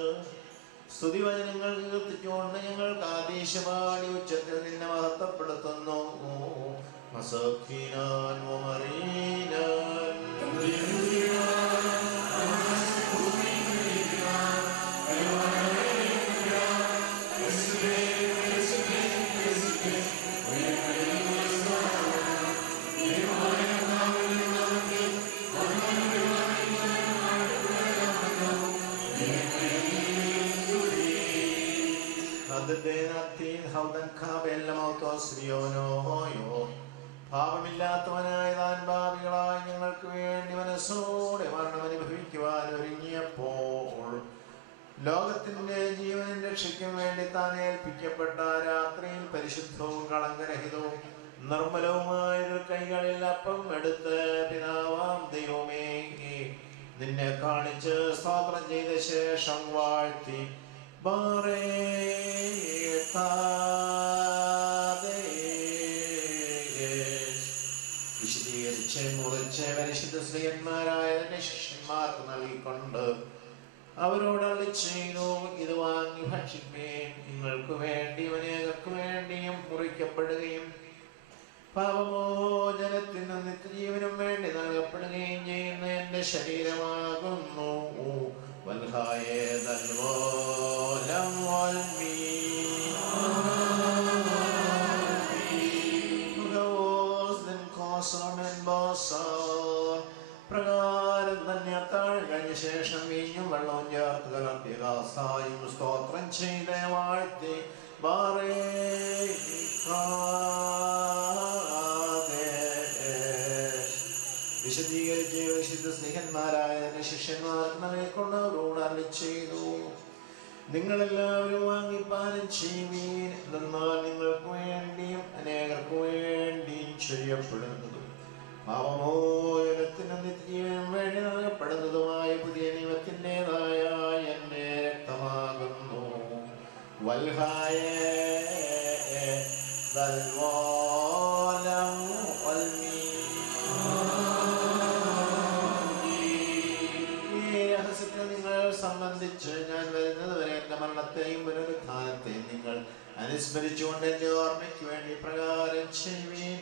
സ്തുതിവചനങ്ങൾ കീർത്തിച്ചുകൊണ്ട് ഞങ്ങൾക്ക് ആദേശപാടി ഉച്ചത്തിൽ നിന്നെ മഹത്വപ്പെടുത്തുന്നു. പാപമില്ലാത്തവനായ താൻ പാപികളായി ഞങ്ങൾക്ക് വേണ്ടി മനസ്സോടെ മരണം അനുഭവിക്കുവാൻ ഒരുങ്ങിയപ്പോൾ ലോകത്തിന്റെ ജീവനും രക്ഷയ്ക്കും വേണ്ടി താൻ ഏൽപ്പിക്കപ്പെട്ട രാത്രിയിൽ പരിശുദ്ധവും കളങ്കരഹിതവും നിർമ്മലവുമായ കൈകളിൽ അപ്പം എടുത്ത് പിതാവാം ദൈവമേ നിന്നെ കാണിച്ച് സ്തോത്രം ചെയ്ത ശേഷം വാഴ്ത്തി വിശദീകരിച്ച് മുറിച്ച് പരിശുദ്ധ സ്ത്രീയന്മാരായ തന്റെ ശിഷ്യന്മാർക്ക് നൽകിക്കൊണ്ട് അവരോട് അളിച്ചു, ഇത് വാങ്ങി ഭക്ഷിപ്പേൻ. നിങ്ങൾക്ക് വേണ്ടിയും അനേകർക്ക് വേണ്ടിയും മുറിക്കപ്പെടുകയും പാപമോചനത്തിന് നിത്യജീവനും വേണ്ടി നൽകപ്പെടുകയും ചെയ്യുന്ന എന്റെ ശരീരമാകുന്നു. പ്രകാരം തന്നെ അത്താഴം കഴിഞ്ഞ ശേഷം വീഞ്ഞും വെള്ളവും ചേർത്ത് കലർത്തിയ കാസായും സ്തോത്രം ചെയ്ത് വാഴ്ത്തി വിശദീകരിച്ച് വിശുദ്ധ സ്നേഹന്മാരായ ശിഷ്യന്മാർക്ക് നൽകിക്കൊണ്ടവരോട് അരുളിച്ചെയ്തു, നിങ്ങളെല്ലാവരും വാങ്ങിപ്പാനം ചെയ്യുവീൻ. എന്നാൽ നിങ്ങൾക്ക് വേണ്ടിയും അനേകർക്ക് വേണ്ടിയും ചൊരിയപ്പെടുന്നതും പാപമോചനത്തിന് നിത്യജീവനും വേണ്ടി നൽകപ്പെടുന്നതുമായ പുതിയ നിയമത്തിൻ്റെതായ എന്റെ രക്തമാകുന്നു. നിങ്ങൾ സംബന്ധിച്ച് ഞാൻ വരുന്നത് വരെ എന്റെ മരണത്തെയും പുനരുത്ഥാനത്തെയും നിങ്ങൾ അനുസ്മരിച്ചുകൊണ്ട് എന്റെ ഓർമ്മയ്ക്ക് വേണ്ടി പ്രകാരം ചെയ്യുവീൻ.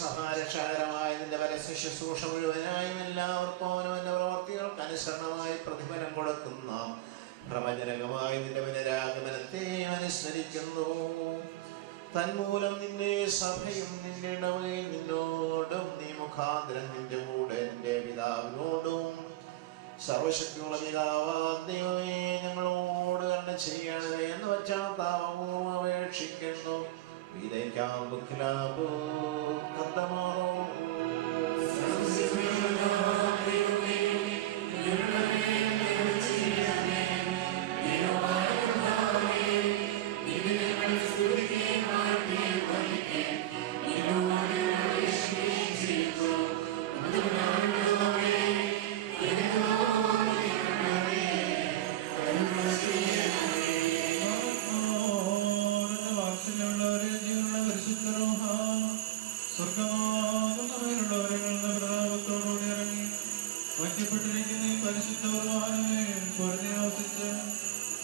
സഹാരക്ഷകരമായ നിന്റെ പരസ്യ ശുശ്രൂഷ മുഴുവനായും എല്ലാവർക്കും അവനവന്റെ പ്രവർത്തികൾക്ക് അനുസരണമായി പ്രതിഫലം കൊടുക്കുന്ന പ്രവചനകമായി നിന്റെ പുനരാഗമനത്തെ അനുസ്മരിക്കുന്നു. തന്മൂലം നിന്റെ സഭയും നിന്റെ ഇടവകയും നിന്നോടും നീ മുഖാന്തരം നിന്റെ കൂടെ എന്റെ പിതാവിനോടും സർവശക്തിയുള്ള പിതാവാം ദൈവമേ ഞങ്ങളോട് കരുണ ചെയ്യണമേ എന്ന് വച്ചാൽ താപവും അപേക്ഷിക്കുന്നു. ഈ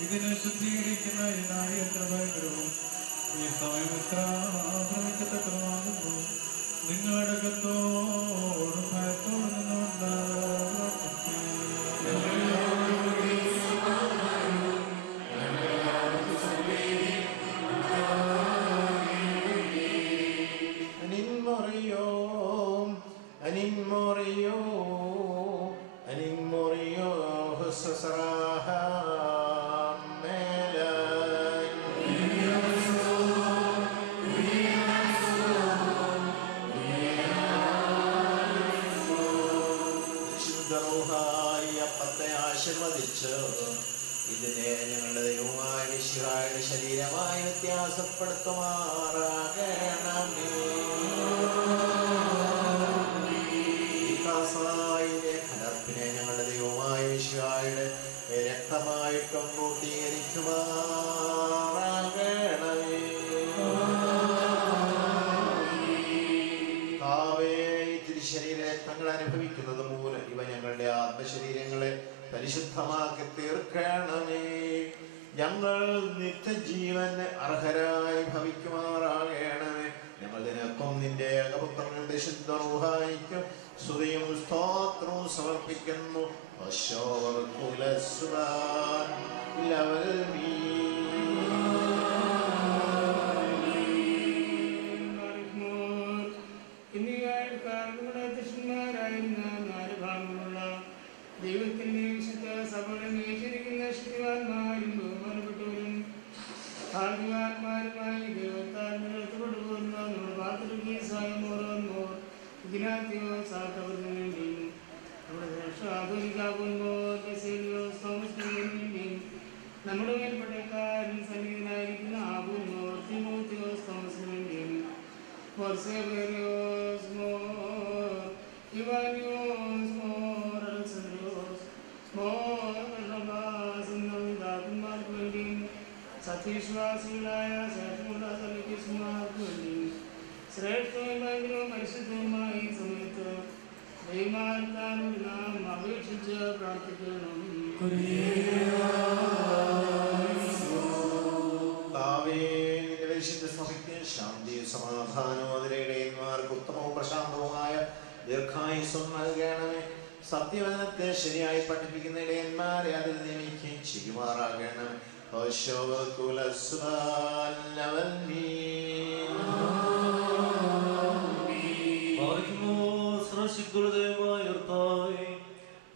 ഇതിനെ ശുദ്ധീകരിക്കുന്ന ഈ നാഴി എത്ര ഭയങ്കരവും ഈ സമയം എത്ര ഭ്രമിക്കത്തക്കതുമാകുന്നു. നിങ്ങളടക്കത്തോടും ഭയത്തോടും നിന്നുകൊണ്ട് ആശീർവദിച്ച് ഇതിനെ ഞങ്ങളുടെ ദൈവമായ മിശിഹായുടെ ശരീരമായി വ്യത്യാസപ്പെടുത്തുമാറാകണമേ. കലർപ്പിനെ ഞങ്ങളുടെ ദൈവമായ മിശിഹായുടെ രക്തമായിട്ടും പൂർത്തീകരിക്കുമാറാകണമേ. തിരുശരീരങ്ങൾ അനുഭവിക്കുന്നത് മൂലം ഇവ ഞങ്ങളുടെ ആത്മശരീരങ്ങളെ പരിശുദ്ധമാക്കി തീർക്കണമേ. ഞങ്ങൾ നിത്യജീവന് അർഹരായി ഭവിക്കുമാറാകണമേ. ഞങ്ങൾ നിനക്കും നിന്റെ ഏകപുത്രന്റെ ശുദ്ധ റൂഹായിക്കും സ്തുതിയും സ്തോത്രവും സമർപ്പിക്കുന്നു. ദൈവത്തിന്റെ വിശുദ്ധ സഭകളെ നയിച്ചിരിക്കുന്ന ശക്തിവാന്മാരും ബഹുമാനപ്പെട്ടവരും ഭാഗ്യവാന്മാരുമായി ദൈവത്താൽ നിലനിർത്തപ്പെടുന്ന നമ്മുടെ പാത്രികീയ സായമോറോന്നോ ഇതിനാത്തിയോ സാത്തവർക്കും വേണ്ടിയും നമ്മുടെ രക്ഷാധുരിക്കാകുന്നോ ബെസേലിയോസ് തോമസിന് വേണ്ടിയും നമ്മുടെ മേൽപ്പെട്ടക്കാരൻ സന്നിഹിതനായിരിക്കുന്ന ആകുന്നോ തിമോത്തിയോസ് തോമസിന് വേണ്ടിയും ഫോർസേബേറിയോസ് Mor Ivanios Mor Alexandrios Mor പിതാക്കന്മാർക്ക് വേണ്ടിയും സത്യവിശ്വാസികളായ ശേഷമുള്ള സലീസുമാർക്ക് വേണ്ടിയും ശ്രേഷ്ഠവും ഭയങ്കരവും പരിശുദ്ധവുമായ ഈ സമയത്ത് ദൈവമാനത്താനും നാം അപേക്ഷിച്ച് പ്രാർത്ഥിക്കണം. ശാന്തിയും സമാധാനവും അതിരിടയന്മാർക്ക് ഉത്തമവും പ്രശാന്തവുമായ ദീർഘായുസ്സും നൽകണമേ. സത്യവചനത്തെ ശരിയായി പഠിപ്പിക്കുന്ന ഇടയന്മാരെ അതിൽ നിയമിക്കുകയും ചെയ്യുമാറാകണം.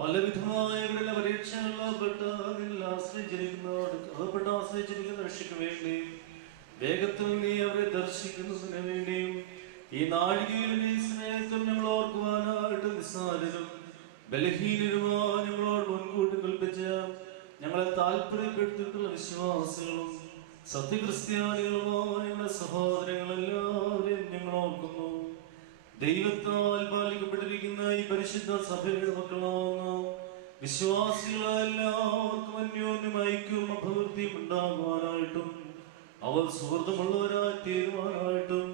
പലവിധമായ പരീക്ഷകളിൽപ്പെട്ട് രക്ഷയ്ക്ക് വേണ്ടി വേഗത്തിൽ നീ അവരെ ദർശിക്കുന്നതിന് വേണ്ടിയും ഈ നാഴികയിൽ നീ സ്നേഹത്തിൽ ഞങ്ങൾ ഓർക്കുവാനായിട്ട് നിസ്സാരരും ബലഹീനരുമായ ഞങ്ങളോട് മുൻകൂട്ടി കൽപ്പിച്ച ഞങ്ങളെ താല്പര്യപ്പെടുത്തിയിട്ടുള്ള വിശ്വാസികളും സത്യക്രിസ്ത്യാനികളുമായ ഞങ്ങളുടെ സഹോദരങ്ങളെല്ലാവരെയും ഞങ്ങൾ ഓർക്കുന്നു. ദൈവത്താൽ പാലിക്കപ്പെട്ടിരിക്കുന്ന ഈ പരിശുദ്ധ സഭയുടെ മക്കളാവുന്ന വിശ്വാസികളെല്ലാവർക്കും അന്യോന്യം ഐക്യവും അഭിവൃദ്ധിയും ഉണ്ടാകുവാനായിട്ടും അവർ സുഹൃത്തുമുള്ളവരായി തീരുവാനായിട്ടും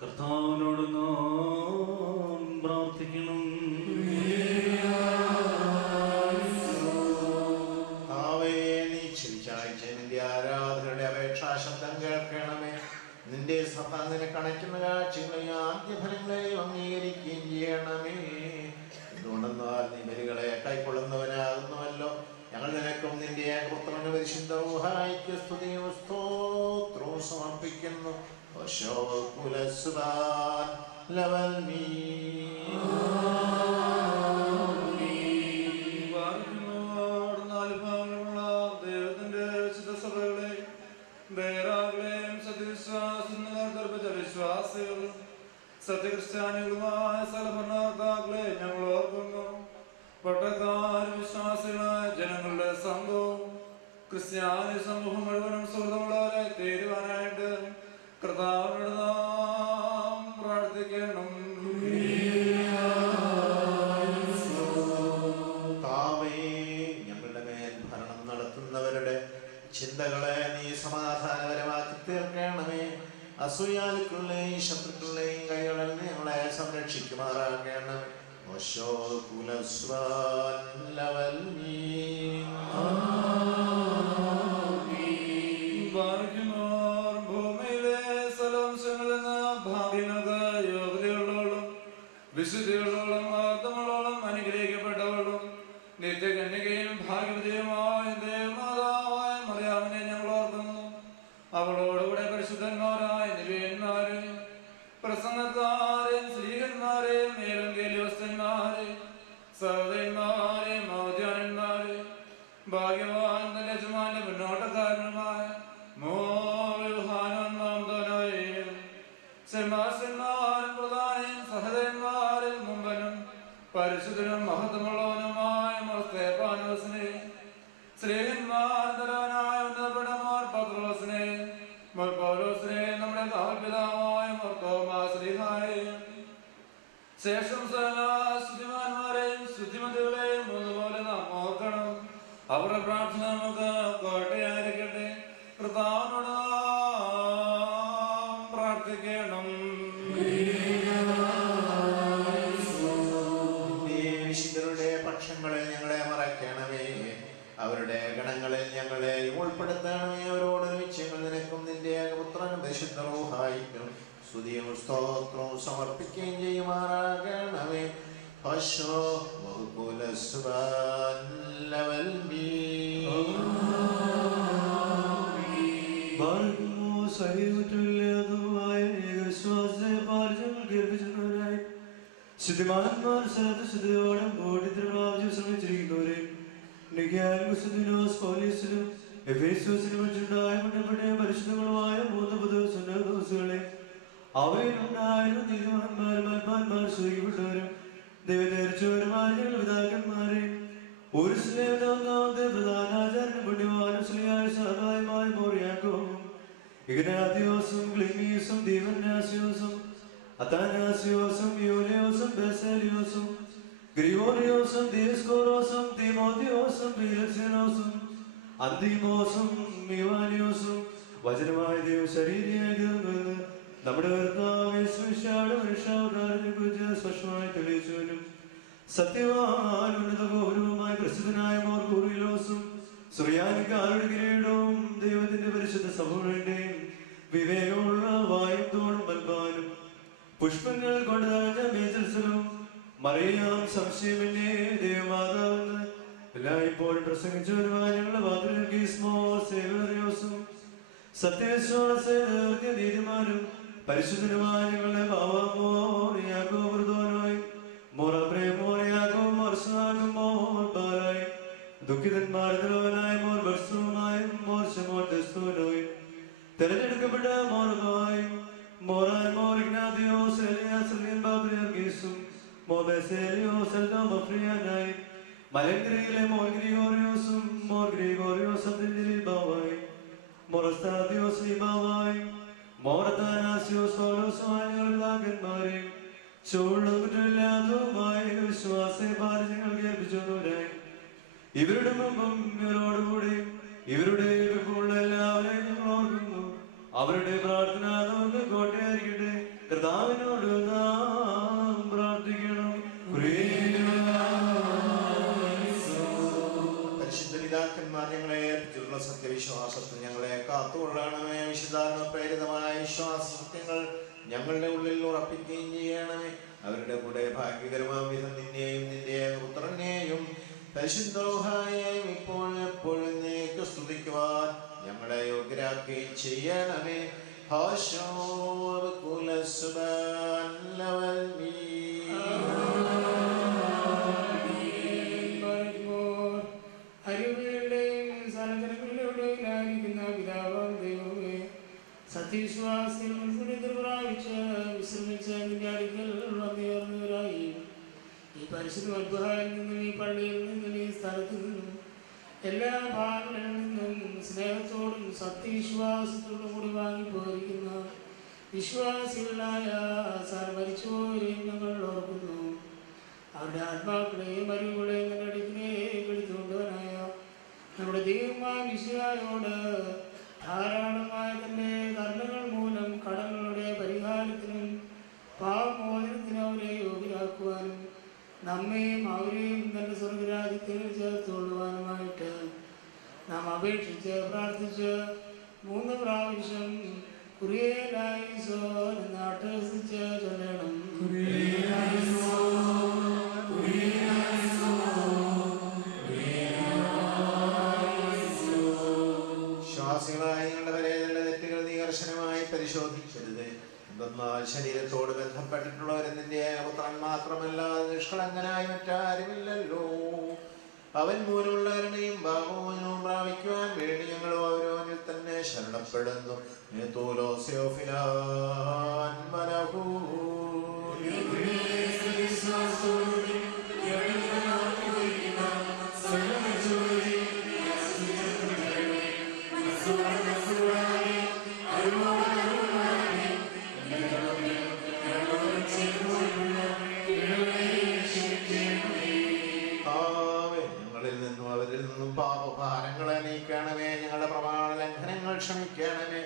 കർത്താവിനോട് നാം പ്രാർത്ഥിക്കണം. നിന്റെ ആരാധനയുടെ അപേക്ഷാശബ്ദം കേൾക്കണമേ. നിന്റെ സഭ നിനക്കണയ്ക്കുന്ന കാഴ്ചകളെയും ആദ്യഫലങ്ങളെയും അംഗീകരിക്കുകയും ചെയ്യണമേ. എന്തുകൊണ്ടെന്നാൽ നീ ബലികളെ കൈക്കൊള്ളുന്നവനാകുന്നുവല്ലോ. ഞങ്ങൾ നിനക്കും നിന്റെ ഏകപുത്രന്റെ പരിശുദ്ധ റൂഹായിക്ക് സ്തുതിയും സ്തോത്രവും സമർപ്പിക്കുന്നു. ദൈവത്തിന്റെ സഭകളെ ബേറാകളെയും സത്യവിശ്വാസം ക്രിസ്ത്യാനികളുമായ സകലഭരണകർത്താക്കളെ ഞങ്ങൾ ഓർക്കുന്നു. പട്ടക്കാരും വിശ്വാസികളായ ജനങ്ങളുടെ സംഘവും ക്രിസ്ത്യാനി സമൂഹം മുഴുവനും സുഹൃത്തുള്ളവരെ തീരുവാനായിട്ട് കർത്താവിനോട് നാം പ്രാർത്ഥിക്കണം. ഞങ്ങളുടെ മേൽ ഭരണം നടത്തുന്നവരുടെ ചിന്തകളെ നീ സമാധാനപരമാക്കി തീർക്കണമേ. അസൂയാലുക്കളുടെയും ശത്രുക്കളുടെയും കൈകളിൽ ഞങ്ങളെ സംരക്ഷിക്കുമാറാകണം. ഭൂമിയിലെ സ്ഥലവംശങ്ങളിൽ നിന്ന് ഭാഗ്യങ്ങൾക്ക് യോഗ്യതയുള്ളവളും വിശുദ്ധിയുള്ളവളും ആത്മകളോളം അനുഗ്രഹിക്കപ്പെട്ടവളും നിത്യകന്യകയും ഭാഗ്യവതിയുമായ ദേവമാതാവായ മറിയാമിനെ ഞങ്ങൾ ഓർക്കുന്നു. അവളോടുകൂടെ പരിശുദ്ധന്മാരായ നിവേന്മാരെ, പ്രസംഗക്കാരെയും സ്ത്രീകന്മാരെയും മേലങ്കേലിവസ്തന്മാരെ, സഹോദരന്മാരെ, മൗദ്യാനന്മാരെ, ഭാഗ്യവാൻ തന്റെ യജമാന്റെ മുന്നോട്ടക്കാരനുമായ സെമാസന്മാരും പ്രധാനും സഹോദരന്മാരിൽ മുമ്പനും പരിശുദ്ധനും മഹത്വമുള്ളവനുമായ സ്തേഫാനോസിനെ, സ്നേഹന്മാരനായ ഉന്നതപ്പെടമാർ പത്രോസിനെ, പൗലോസിനെ, നമ്മുടെ കാവൽപിതാവായ മർത്തോമാശ്രീഹായെ, ശേഷം സ്തുതിമാന്മാരെയും സ്തുതിമതികളെയും ഒന്നുപോലെ നാം ഓർക്കണം. അവരുടെ പ്രാർത്ഥന നമുക്ക് കോട്ടയായിരിക്കട്ടെ. കർത്താവിനോട് പ്രാർത്ഥിക്കണം. വിശുദ്ധരുടെ പക്ഷങ്ങളിൽ ഞങ്ങളെ മറയ്ക്കണമേ. അവരുടെ ഗണങ്ങളിൽ ഞങ്ങളെ ഉൾപ്പെടുത്തണമേ. അവരോടൊരുമിച്ച് ഞങ്ങൾ നിനക്കും നിന്റെ ഏകപുത്രനും പരിശുദ്ധ റൂഹായിക്കും സ്തുതിയും സ്തോത്രവും സമർപ്പിക്കുകയും ചെയ്യുമാറാകണമേ. ശുദ്ധിമാന്മാർ ശുദ്ധിയോടും ഓടിത്തിരുവാജു ശ്രമിച്ചിരിക്കുന്നവരെ പരിശുദ്ധങ്ങളുമായ 3 ദിവസങ്ങളെ അവയിലുണ്ടായിരുന്നു നീതിമാന്മാരും സ്വീകരിക്കപ്പെട്ടവരും ദൈവധരിച്ചവരുമായ പിതാക്കന്മാരെ ഒരു സ്നേഹത്തെ പ്രധാനാചാര്യനും പുണ്യവാനും സ്ത്രീയായ സഹായമായ മോറിയാക്കോവും ഇഗ്നാത്തിയോസും ക്ലിമീസും ദീവന്യാസിയോസും അത്താനാസിയോസും യൂലിയോസും ബെസേലിയോസും ഗ്രിഗോറിയോസും ദിയസ്കോറോസും തീമോത്തിയോസും ഫീലക്സിനോസും അന്തിമോസും ഇവാനിയോസും വചനമായ ദൈവശരീരിയായി തീർന്നുവെന്ന് നമ്മുടെ കർത്താവേ സുവിശേഷയുടെ മനുഷ്യാവതാരത്തെ കുറിച്ച് സ്പഷ്ടമായി തെളിയിച്ചവനും സത്യവാൻ ഉന്നത ഗൗരവമായ പ്രസിദ്ധനായ മോർ കൂറിലോസും സുറിയാനിക്കാരുടെ കിരീടവും ദൈവത്തിന്റെ പരിശുദ്ധ സഭകളുടെയും വിവേകമുള്ള വായുത്തോടും മൽപ്പാനും പുഷ്പങ്ങൾ കൊണ്ട് നിറഞ്ഞ മേജൽസലവും മറിയാം സംശയമില്ലേ ദൈവമാതാവെന്ന് എല്ലായ്പ്പോഴും പ്രസംഗിച്ചവരുമായ ഞങ്ങളുടെ വാതിലോസും സത്യവിശ്വാസ നീതിമാനും പരിശുദ്ധനുമായ ഞങ്ങളുടെ ദുഃഖിതന്മാരായ മോർ ബർസുമായും മോർ ശമോൻ ദസ്തൂനോയും തെരഞ്ഞെടുക്കപ്പെട്ട മോറുമായും Moran more Ignatius എലിയാസലിൻ ബാബ്രിയർഗീസും more Baselios എല്ലാം അഫ്രിയാനായി മലങ്കരിയിലെ മോർ ഗ്രിഗോറിയോസും മോർ ഗ്രിഗോറിയോസ് അബ്ദുൽ ബാവായി മോറസ്താദിയോസ് ലിബാവായി മോറത്താനാസിയോസ് പൗലോസുമായ പിതാക്കന്മാരെയും ചൂടുമില്ലാത്തതുമായ വിശ്വാസ ഭാരതങ്ങൾ കേൾപ്പിച്ചവരായി ഇവരുടെ മുമ്പും ഇവരോടുകൂടി ഇവരുടെ ഇപ്പോഴുള്ള എല്ലാവരെയും ഞങ്ങൾ ഓർക്കുന്നു. അവരുടെ പ്രാർത്ഥന നമുക്ക് കോട്ടയായിരിക്കട്ടെ. കർത്താവിനോട് നാം പ്രാർത്ഥിക്കണം. പരിശുദ്ധ പിതാക്കന്മാർ ഞങ്ങളെ ഏൽപ്പിച്ചിട്ടുള്ള സത്യവിശ്വാസത്തിൽ ഞങ്ങളെ കാത്തുകൊള്ളണമേ. വിശുദ്ധാത്മ പ്രേരിതമായ വിശ്വാസസത്യങ്ങൾ ഞങ്ങളുടെ ഉള്ളിൽ ഉറപ്പിക്കുകയും ചെയ്യണമേ. അവരുടെ കൂടെ ഭാഗ്യകരമായ വിധം നിന്നെയും നിന്റെ പുത്രനെയും പരിശുദ്ധോഹായെയും ഇപ്പോഴും എപ്പോഴും നീക്ക് സ്തുതിക്കുവാൻ ഞങ്ങളെ യോഗ്യരാക്കുകയും ചെയ്യണമേ. സത്യവിശ്വാസികൾ മുൻകൂടി പ്രാപിച്ച് വിശ്രമിച്ച നിന്റെ അടുക്കൽ എല്ലാ ഭാഗങ്ങളിൽ നിന്നും സ്നേഹത്തോടും സത്യവിശ്വാസത്തോടും കൂടി വാങ്ങിപ്പോയിരിക്കുന്ന വിശ്വാസികളായ മരിച്ചുപോരെയും ഞങ്ങൾ ഓർക്കുന്നു. അവരുടെ ആത്മാക്കളെയും അറിവുകളെയും നല്ല അടുക്കിലേക്ക് എടുത്തുകൊണ്ടവനായ നമ്മുടെ ദൈവമായ മിശിഹായോട് ധാരാളമായ തന്റെ കർണങ്ങൾ മൂലം കടങ്ങളുടെ പരിഹാരത്തിനും പാപമോചനത്തിനും അവരെ യോഗ്യരാക്കുവാനും നമ്മയും അവരെയും തന്റെ സ്വർഗരാജ്യത്തിൽ ചേർത്തുകൊള്ളുവാനുമായിട്ട് നാം അപേക്ഷിച്ച് പ്രാർത്ഥിച്ച് 3 പ്രാവശ്യം കുറിയേലായിസോൻ എന്ന് അട്ടഹസിച്ച് ചൊല്ലണം. വിശ്വാസികളായ നിങ്ങളുടെ തെറ്റുകൾ നീ കർശനമായി പരിശോധിക്കരുത്. എന്തെന്നാൽ ശരീരത്തോട് ബന്ധപ്പെട്ടിട്ടുള്ളവരെ നിന്റെ പുത്രൻ മാത്രമല്ല, നിഷ്കളങ്കനായി മറ്റാരുമില്ലല്ലോ. അവൻ മൂലമുള്ള കരുണയും പാപമോചനവും പ്രാപിക്കുവാൻ വേണ്ടി ഞങ്ങൾ ഓരോന്നിൽ തന്നെ ശരണപ്പെടുന്നു. അവരിൽ നിന്നും പാപഭാരങ്ങളെ നീക്കണമേ. ഞങ്ങളുടെ പ്രമാണ ലംഘനങ്ങൾ ക്ഷമിക്കണമേ.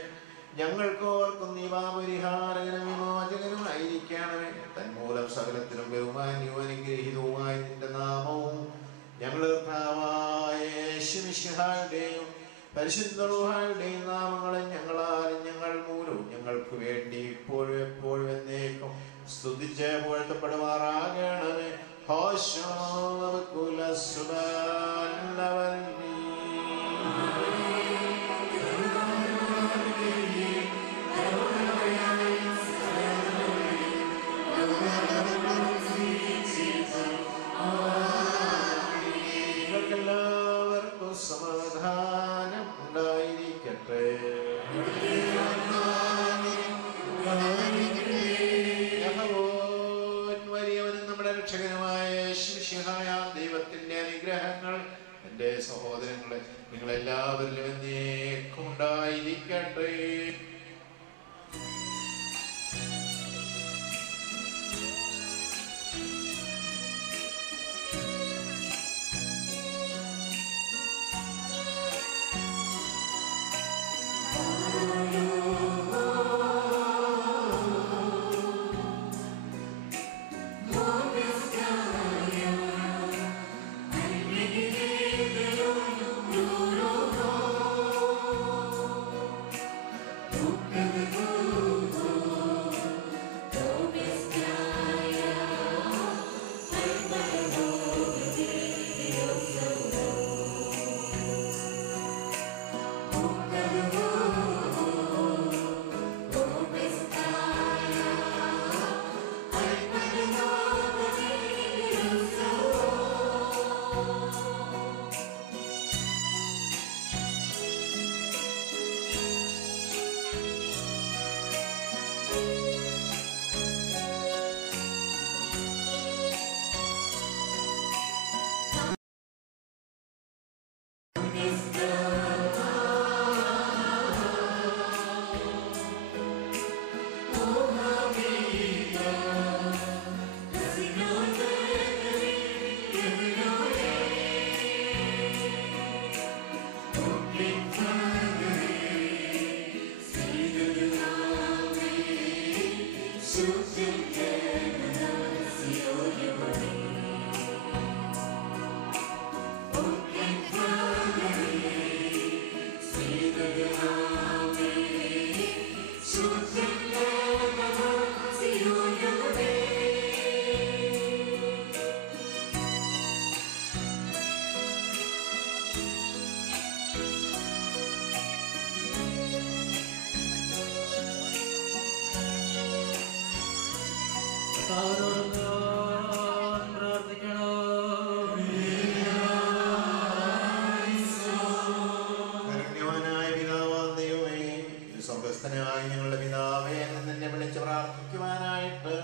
ഞങ്ങൾക്ക് ഓർക്കും നീ പാപപരിഹാരകനും വിമോചകനുമായിരിക്കണമേ. തന്മൂലം സകലത്തിനും ബഹുമാന്യവും അനുഗ്രഹീതവുമായ നിന്റെ നാമവും ഞങ്ങളുടെ കർത്താവായ യേശുമിശിഹായുടെയും പരിശുദ്ധ റൂഹായുടെയും നാമങ്ങളും ഞങ്ങളാലും ഞങ്ങൾ മൂലവും ഞങ്ങൾക്ക് വേണ്ടി ഇപ്പോഴും എപ്പോഴും എന്നേക്കും സ്തുതിച്ച് പുകഴ്ത്തപ്പെടുമാറാകണമേ. നിങ്ങൾക്കെല്ലാവർക്കും സമാധാനം ഉണ്ടായിരിക്കട്ടെ. വലിയവനും നമ്മുടെ രക്ഷകനുമായ ദൈവത്തിന്റെ അനുഗ്രഹങ്ങൾ എന്റെ സഹോദരങ്ങളെ നിങ്ങളെല്ലാവരിലും എന്നേക്കും ഉണ്ടായിരിക്കട്ടെ. ഞങ്ങളുടെ പിതാവേ, നിന്നെ വിളിച്ച് പ്രാർത്ഥിക്കുവാനായിട്ട്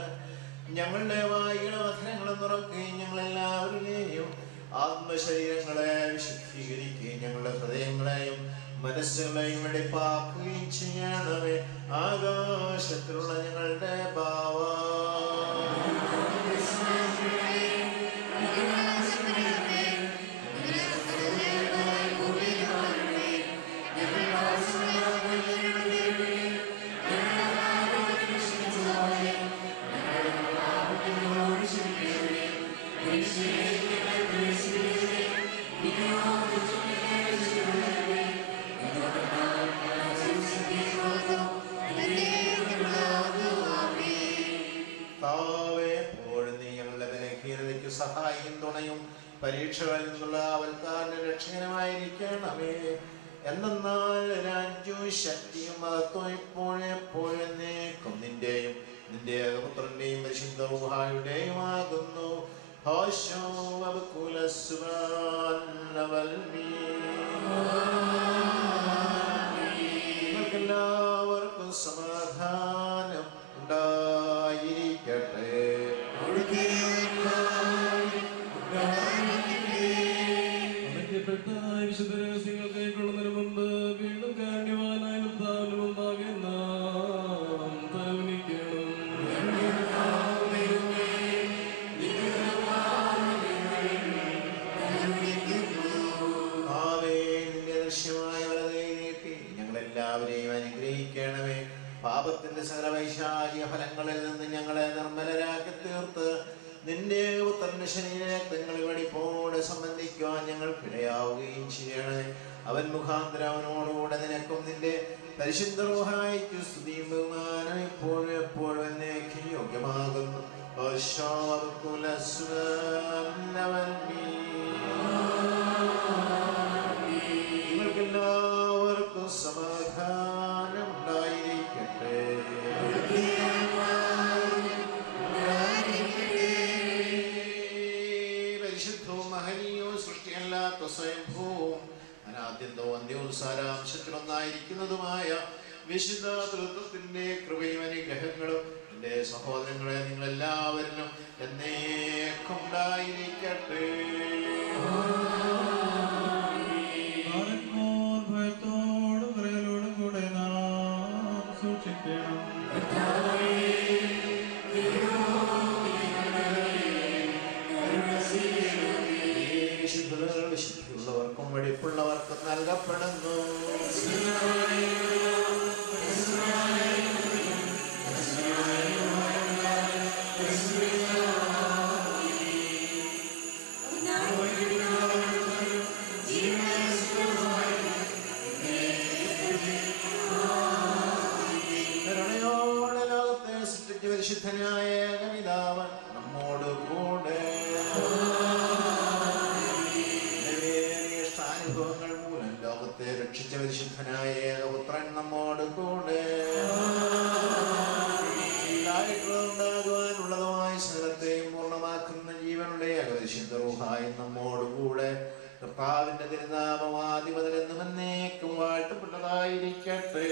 ഞങ്ങളുടെ വായികളും അധരങ്ങളും തുറക്കുകയും ഞങ്ങളെല്ലാവരുടെയും ആത്മശരീരങ്ങളെ ഞങ്ങളെ വിശുദ്ധീകരിക്കുകയും ഞങ്ങളുടെ ഹൃദയങ്ങളെയും മനസ്സുകളെയും വെടിപ്പാക്കുകയും ചെയ്യണമേ. ആകാശത്തിലുള്ള ഞങ്ങളുടെ ഭാവ സഹായിയും തുണയും പരീക്ഷകളിൽ നിന്നുള്ള അവൽക്കാരന്റെ രക്ഷകനുമായിരിക്കണമേ. എന്നാൽ രാജ്യവും ശക്തിയും മഹത്വം ഇപ്പോഴെപ്പോഴും നീക്കും നിന്റെയും നിന്റെ ഏകപുത്രന്റെയും പരിശുദ്ധ റൂഹായുടെയും ആകുന്നു. നിങ്ങൾക്കെല്ലാവർക്കും സമാധാനം ഉണ്ടായിരിക്കട്ടെ. വിശുദ്ധ രഹസ്യങ്ങൾ കൈക്കൊള്ളുന്നതിന് മുമ്പ് വീണ്ടും കാരണവാനായ കർത്താവിന് മുമ്പാകെ നാം തലകുനിക്കണം. ഞങ്ങളെല്ലാവരെയും അനുഗ്രഹിക്കണമേ. പാപത്തിന്റെ സകലവൈശാലിക ഫലങ്ങളിൽ നിന്ന് ഞങ്ങളെ നിർമ്മലരാക്കി തീർത്ത് നിന്റെ പുത്രന്റെ ശരീരരക്തങ്ങൾ വെടിപ്പോടെ സംബന്ധിക്കുവാൻ ഞങ്ങൾക്കിടയാവുകയും ചെയ്യണമേ. അവൻ മുഖാന്തരം അവനോടുകൂടെ നിനക്കും നിന്റെ പരിശുദ്ധ റൂഹായിക്കും സ്തുതിയും ബഹുമാനം എപ്പോഴും എപ്പോഴും എന്നേക്കും യോഗ്യമാകുന്നു. നിങ്ങൾക്കെല്ലാവർക്കും സമാധാനം ഉണ്ടായിരിക്കട്ടെ. സ്വയംഭൂവും അനാദ്യന്തവും അന്ത്യവും സാരാംശത്തിലൊന്നായിരിക്കുന്നതുമായ വിശുദ്ധ തൃത്വത്തിന്റെ കൃപയും അനുഗ്രഹങ്ങളും എന്റെ സഹോദരങ്ങളെ നിങ്ങളെല്ലാവരിലും എന്നേക്കും ഉണ്ടായിരിക്കട്ടെ. ഭയത്തോടും വിറയലോടും കൂടെ നാം സൂക്ഷിക്കണം. വിശുദ്ധിയുള്ളവർക്കും വെടിപ്പുള്ളവർക്കും നൽകപ്പെടുന്നു. കരുണയോടെ ലോകത്തെ സൃഷ്ടിച്ച പരിശുദ്ധനായ ഏകപിതാവൻ നമ്മോട് കൂടെ അനുഭവങ്ങൾ മൂലം ലോകത്തെ രക്ഷിച്ച പരിശുദ്ധനായ ഏകപുത്രൻ നമ്മോട് കൂടെ ഉണ്ടാകുവാനുള്ളതുമായ സകലത്തെയും പൂർണ്ണമാക്കുന്ന ജീവനുള്ള ഏകപരിശുദ്ധ റൂഹായി നമ്മോട് കൂടെ കർത്താവിന്റെ തിരുനാമം ആദിമുതലെന്നും എന്നേക്കും വാഴ്ത്തപ്പെട്ടതായിരിക്കട്ടെ.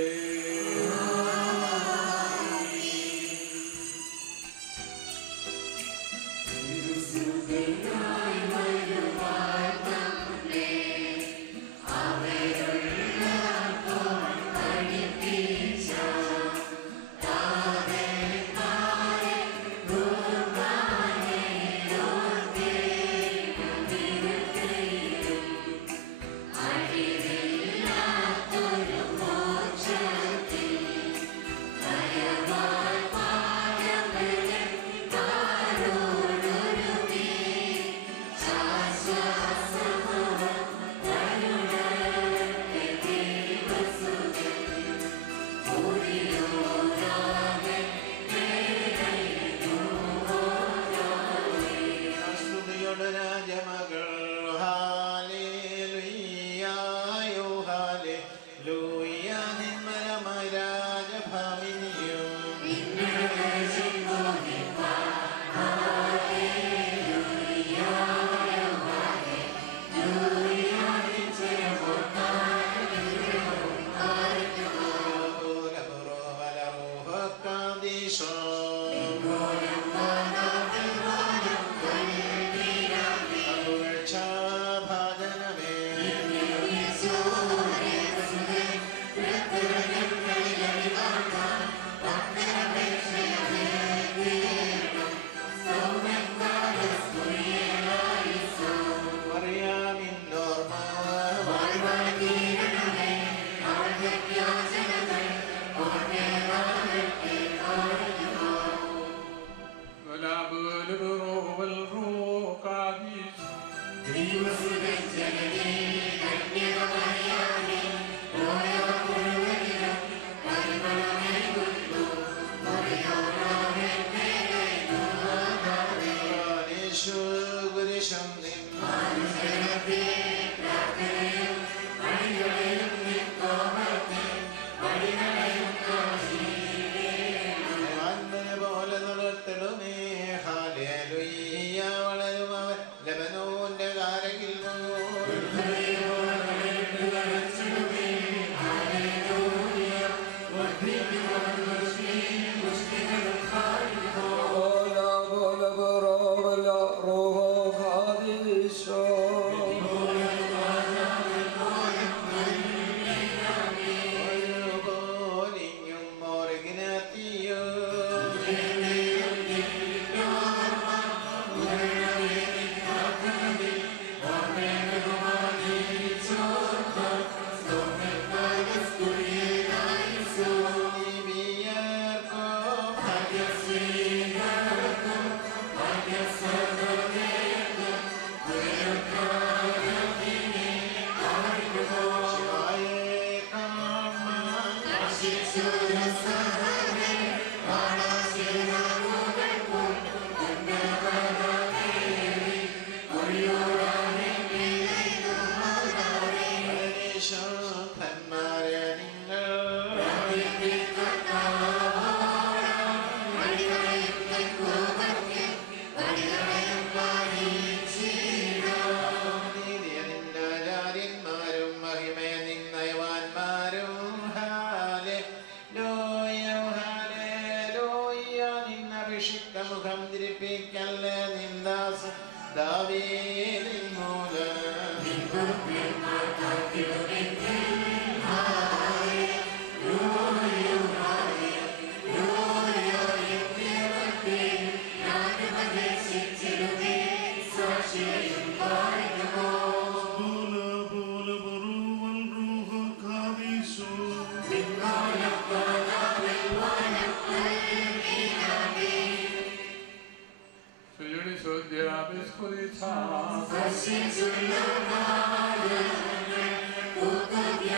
Così sulla mare, tutto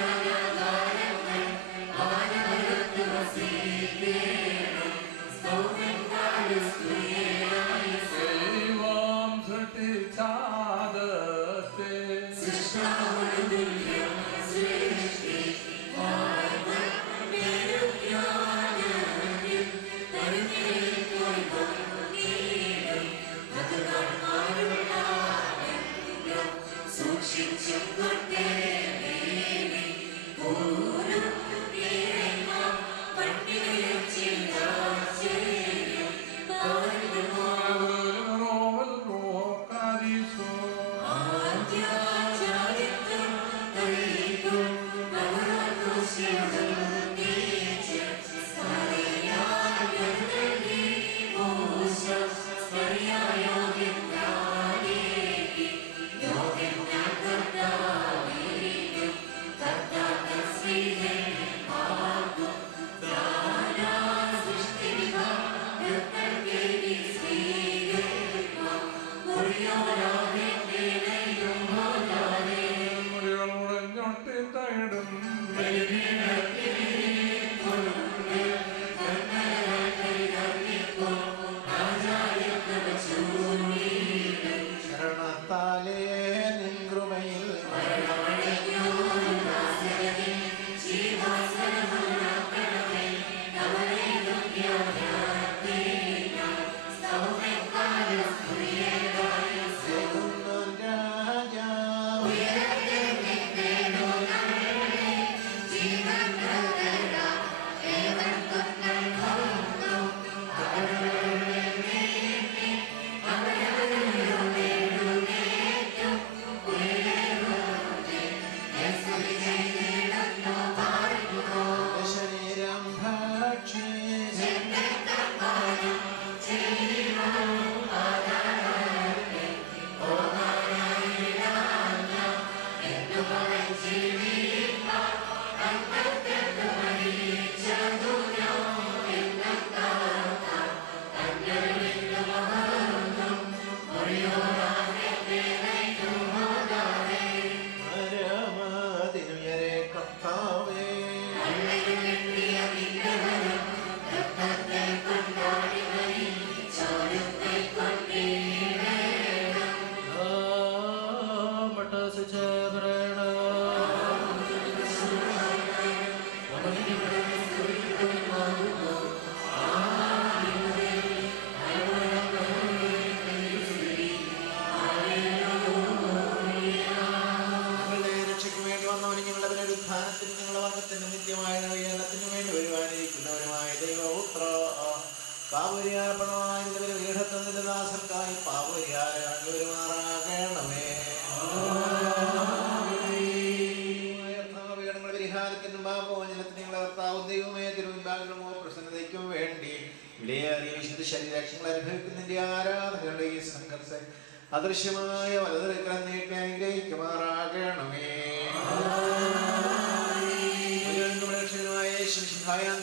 അദൃശ്യമായ വലതുകരം നീട്ടി അനുഗ്രഹിക്കുമാറാകണമേ.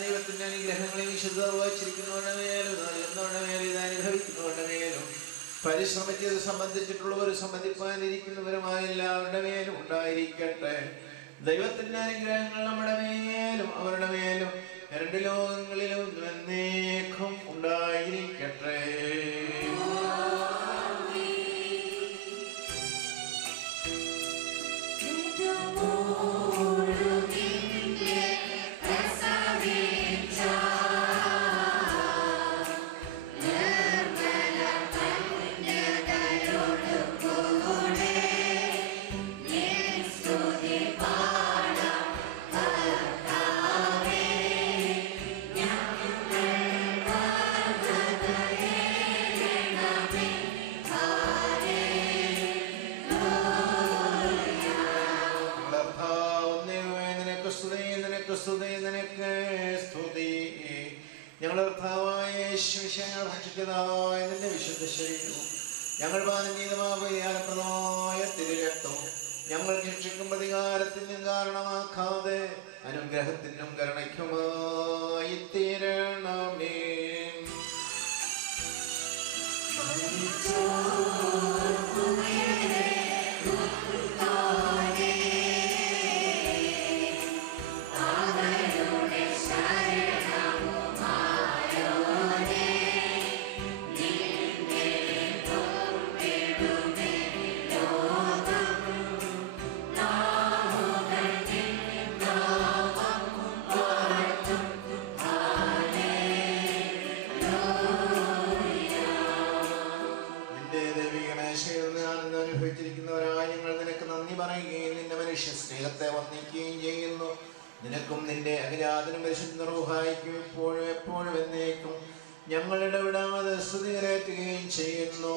ദൈവത്തിന്റെ അനുഗ്രഹങ്ങളെ വിശുദ്ധർ വച്ചിരിക്കുന്നവരുടെ മേലും നൽകുന്നവരുടെ മേലും ഇത് അനുഭവിക്കുന്നവരുടെ മേലും പരിശ്രമിച്ചത് സംബന്ധിച്ചിട്ടുള്ളവർ സംബന്ധിപ്പാനിരിക്കുന്നവരുമായ എല്ലാവരുടെ മേലും ഉണ്ടായിരിക്കട്ടെ. ദൈവത്തിന്റെ അനുഗ്രഹങ്ങൾ നമ്മുടെ മേലും അവരുടെ മേലും രണ്ട് ലോകങ്ങളിലും എന്നേക്കും ഉണ്ടായിരിക്കട്ടെ. ഞങ്ങൾ പാനം ചെയ്തമായ തിരുരക്തവും ഞങ്ങൾ ശിക്ഷിക്കും പ്രതികാരത്തിനും കാരണമാക്കാതെ അനുഗ്രഹത്തിനും കരുണയ്ക്കുമായി തീരണമേ. നിനക്കും നിന്റെ അഖിലാദിനും പരിശുദ്ധ റൂഹായിക്കും എപ്പോഴും എപ്പോഴും എന്നേക്കും ഞങ്ങൾ ഇടപെടാതെ സ്തുതി കരയറ്റുകയും ചെയ്യുന്നു.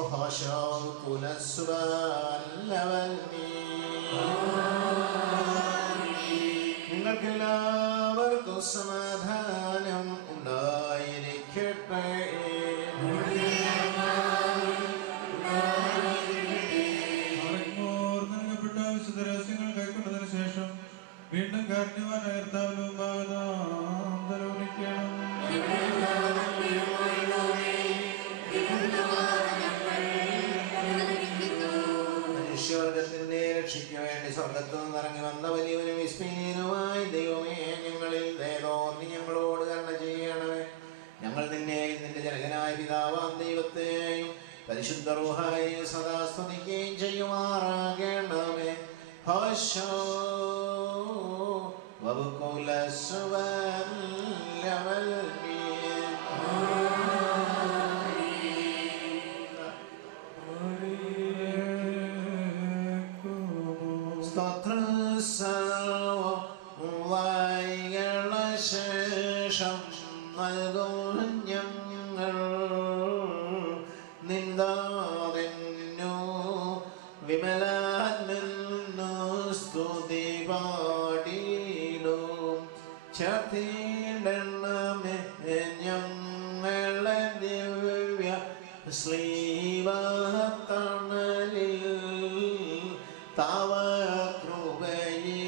നിങ്ങൾക്കെല്ലാവർക്കും സമാധാനം ഉണ്ടായിരിക്കട്ടെ. വിശുദ്ധ രഹസ്യങ്ങൾ കൈക്കൊണ്ടതിനു ശേഷം വീണ്ടും കാരണവാനായ കർത്താവിന് മുമ്പാകെ നാം തലകുനിക്കണം. മനുഷ്യവർഗത്തിന്റെ രക്ഷയ്ക്ക് വേണ്ടി സ്വർഗത്തു നിന്നിറങ്ങി വന്ന വലിയവനും വിസ്മീനുമായി ദൈവമേ, ഞങ്ങളിൽ ദയതോന്നി ഞങ്ങളോട് കരുണ ചെയ്യണമേ. ഞങ്ങൾ നിന്നെയും നിന്റെ ജനകനായ പിതാവാം ദൈവത്തെയും പരിശുദ്ധ റൂഹായെയും സദാ സ്തുതിക്കുകയും ചെയ്യുമാറാകണമേ. ശേഷം നൽകും ഞങ്ങൾ നിന്ദാതെന്നു വിമലാത്മന്നു സ്തുതി പാടിടും. ചാർത്തിടണമേ ഞങ്ങളെ ദിവ്യ ശ്രീവത്തണലിൽ തവ കൃപയിൽ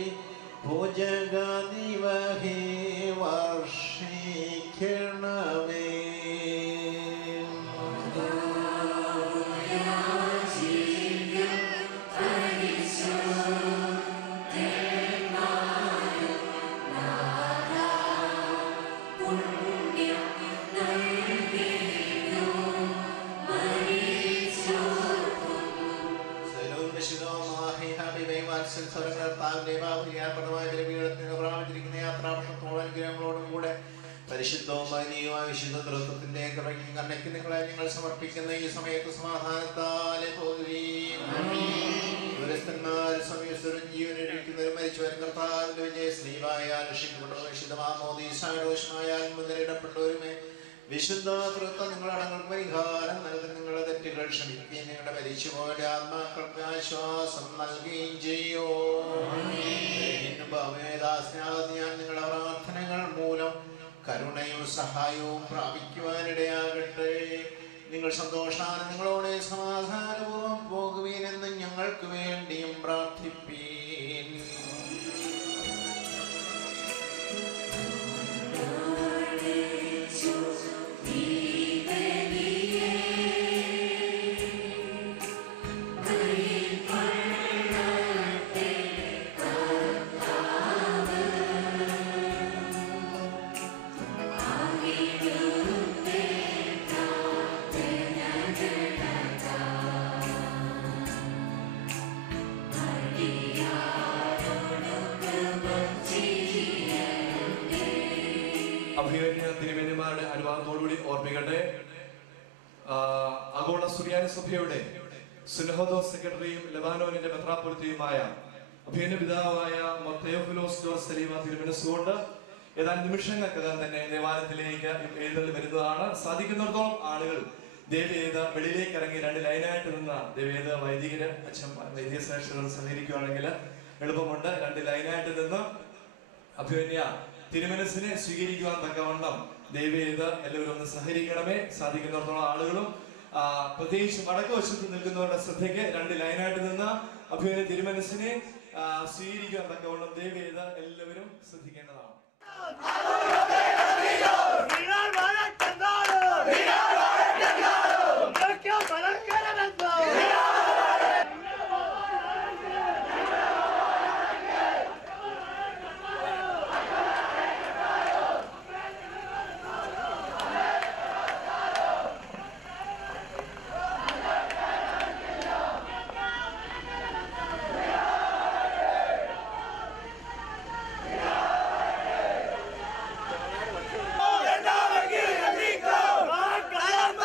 യാത്രാപക്ഷത്തോളം കൂടെ പരിശുദ്ധവും മഹനീയമായ വിശുദ്ധ തൃത്വത്തിന്റെ കണ്ണയ്ക്ക് നിങ്ങളെ ഞങ്ങൾ സമർപ്പിക്കുന്ന ഈ സമയത്ത് സമാധാനത്താലെ പോകുകയും ജീവനൊഴിക്കുന്നവരും മരിച്ചവരും കർത്താവിന്റെ വിജയ സ്ലീവായാൽ രക്ഷിക്കപ്പെട്ടവരും വിശുദ്ധമാമോദീസായോഷമായാൽ മുതലിടപ്പെട്ടവരുമേ വിശുദ്ധ തൃത്വം നിങ്ങളടങ്ങൾക്ക് പരിഹാരം നൽകും. നിങ്ങളുടെ തെറ്റുകൾ ക്ഷമിക്കുകയും നിങ്ങളുടെ മരിച്ചുപോയ ആത്മാക്കൾക്ക് ആശ്വാസം നൽകുകയും ചെയ്യോ. ഞാൻ നിങ്ങളുടെ പ്രാർത്ഥനകൾ മൂലം കരുണയും സഹായവും പ്രാപിക്കുവാനിടയാകട്ടെ. നിങ്ങൾ സന്തോഷാനന്ദങ്ങളോടെ സമാധാനപൂർവ്വം പോകുവീനെന്ന് ഞങ്ങൾക്ക് വേണ്ടിയും പ്രാർത്ഥിപ്പീൻ. തിരുമേനിമാരുടെ അനുവാദത്തോടുകൂടി ഓർമ്മിക്കട്ടെ. ആഗോള സുറിയാനി സഭയുടെ സുനഹദോ സെക്രട്ടറിയും ലെബാനോനിന്റെ മെത്രാപ്പൊലിത്തയുമായ അഭിനയ പിതാവായ തെയോഫിലോസ് ജോർജ് സലീമ തിരുമനസ്സുകൊണ്ട് ഏതാനും നിമിഷങ്ങൾക്കകം തന്നെ ദേവാലയത്തിലേക്ക് എഴുന്നള്ളി വരുന്നതാണ്. സാധിക്കുന്നിടത്തോളം ആളുകൾ ദേവേദ വെളിയിലേക്ക് ഇറങ്ങി രണ്ട് ലൈനായിട്ട് നിന്ന് ദേവേദ വൈദികര് അച്ഛൻ വൈദിക ശ്രേഷ്ഠകൾ സഹകരിക്കുകയാണെങ്കിൽ എളുപ്പമുണ്ട്. രണ്ട് ലൈനായിട്ട് നിന്ന് അഭിമന്യ തിരുമനസിനെ സ്വീകരിക്കുവാൻ തക്കവണ്ണം ദയവേത് എല്ലാവരും ഒന്ന് സഹകരിക്കണമേ. സാധിക്കുന്നിടത്തോളം ആളുകളും പ്രത്യേകിച്ച് വടക്ക് വശത്ത് നിൽക്കുന്നവരുടെ ശ്രദ്ധയ്ക്ക് രണ്ട് ലൈനായിട്ട് നിന്ന് അഭിമന്യ തിരുമനസിനെ സ്വീകരിക്കുവാൻ തക്കവണ്ണം ദയവേത് എല്ലാവരും ശ്രദ്ധിക്കേണ്ടതാണ്. ¡Vamos!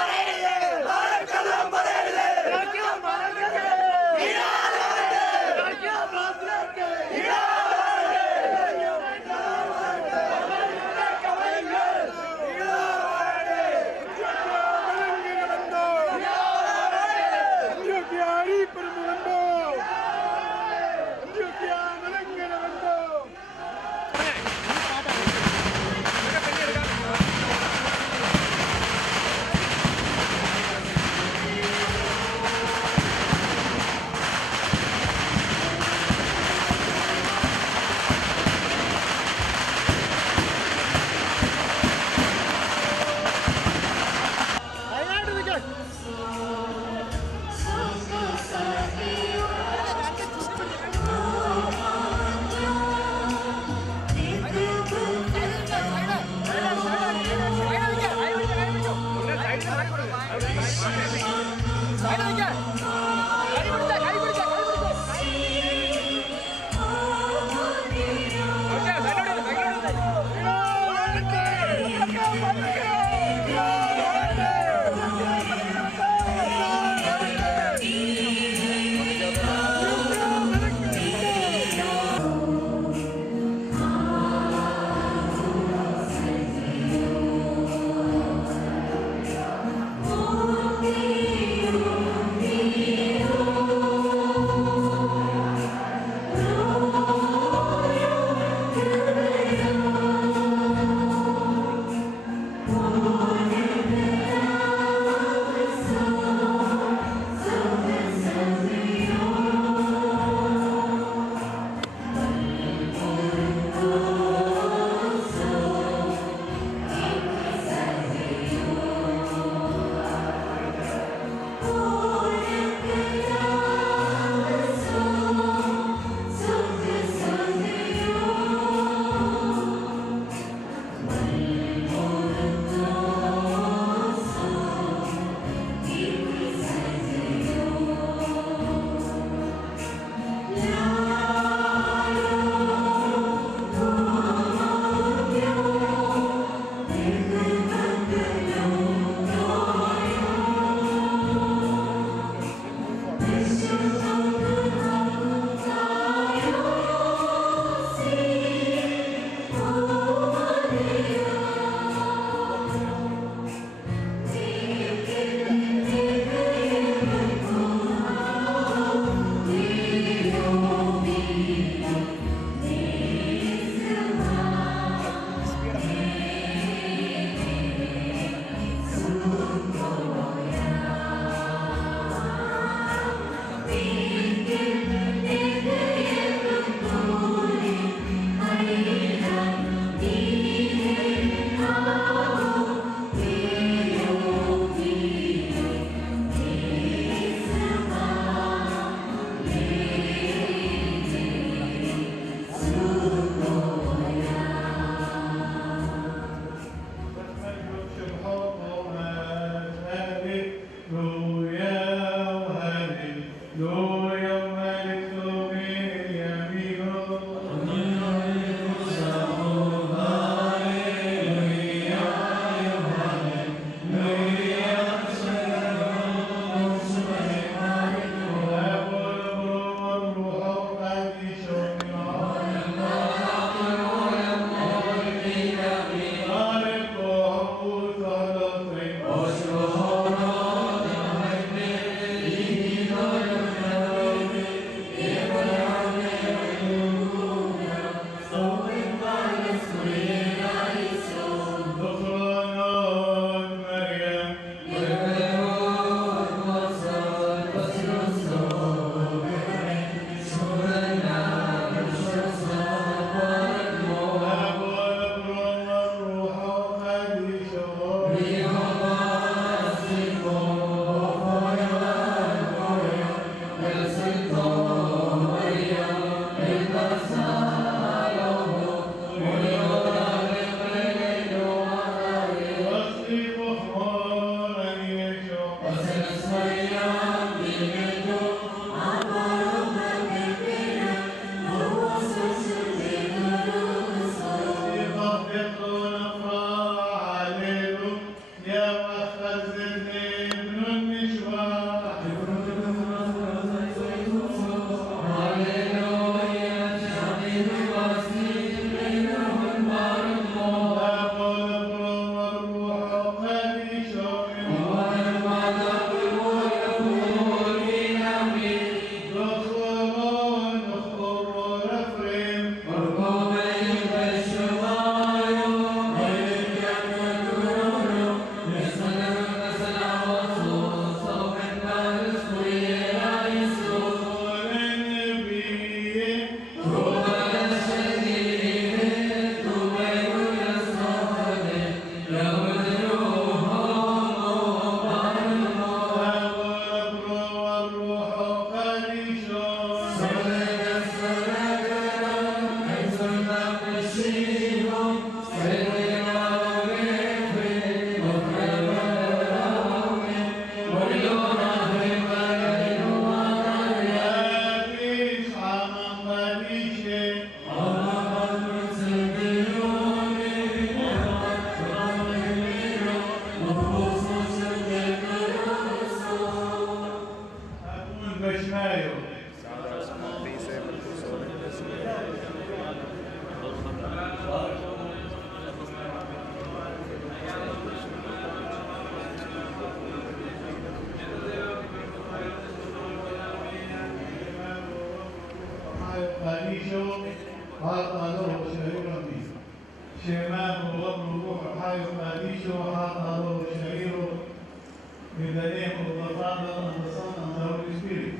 In the name of the Father, and the Son, and the Holy Spirit.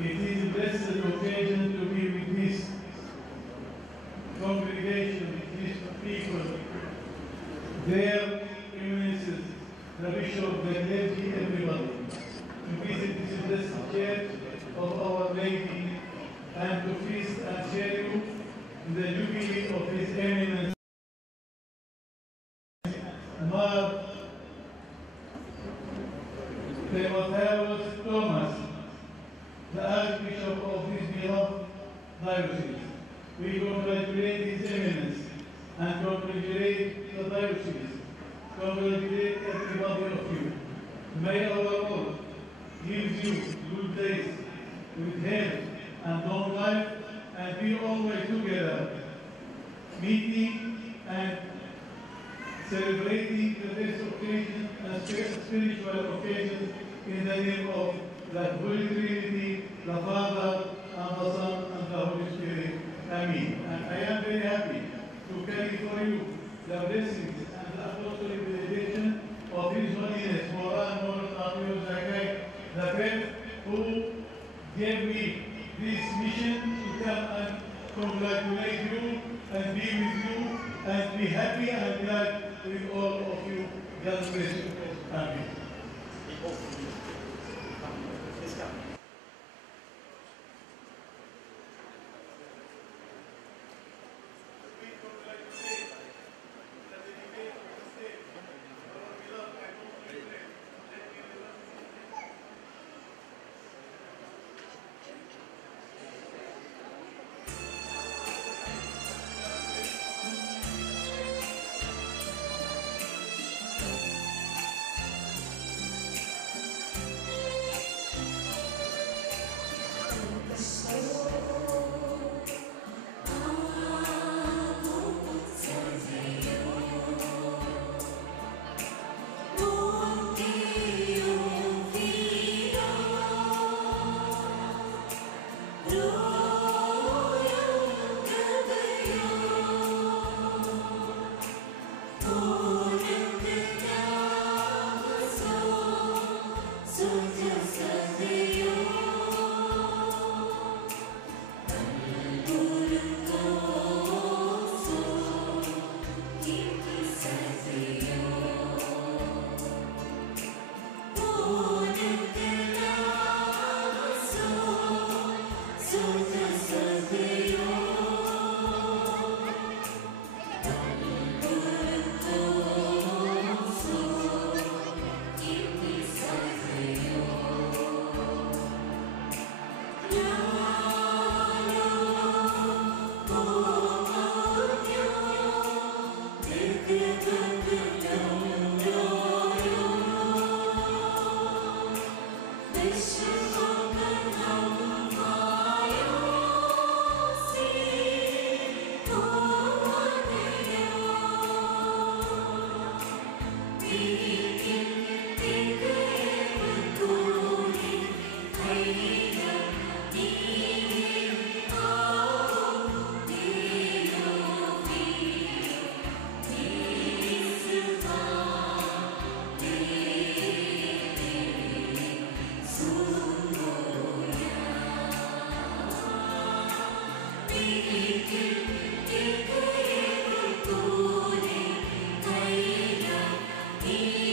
It is a blessed occasion to be with this congregation, with these people, their eminences, the bishop, the clergy, everybody, to visit this blessed church of Our Lady and to feast and share you in the jubilee of His Eminence, Mar Timotheus Thomas, the Archbishop of this beloved diocese. We congratulate His Eminence and congratulate the diocese. Congratulate everybody of you. May our Lord give you good days with health and long life, and be always together, meeting and celebrating the best occasions and spiritual occasions in the name of the Holy Trinity, the Father, and the Son, and the Holy Spirit. Amen. And I am very happy to carry for you the blessings and the apostolic benediction of His Holiness Moran Moran Zakai, the Pope, who gave me this mission to come and congratulate you and be with you and be happy and glad with all of you. God bless you. Amen. He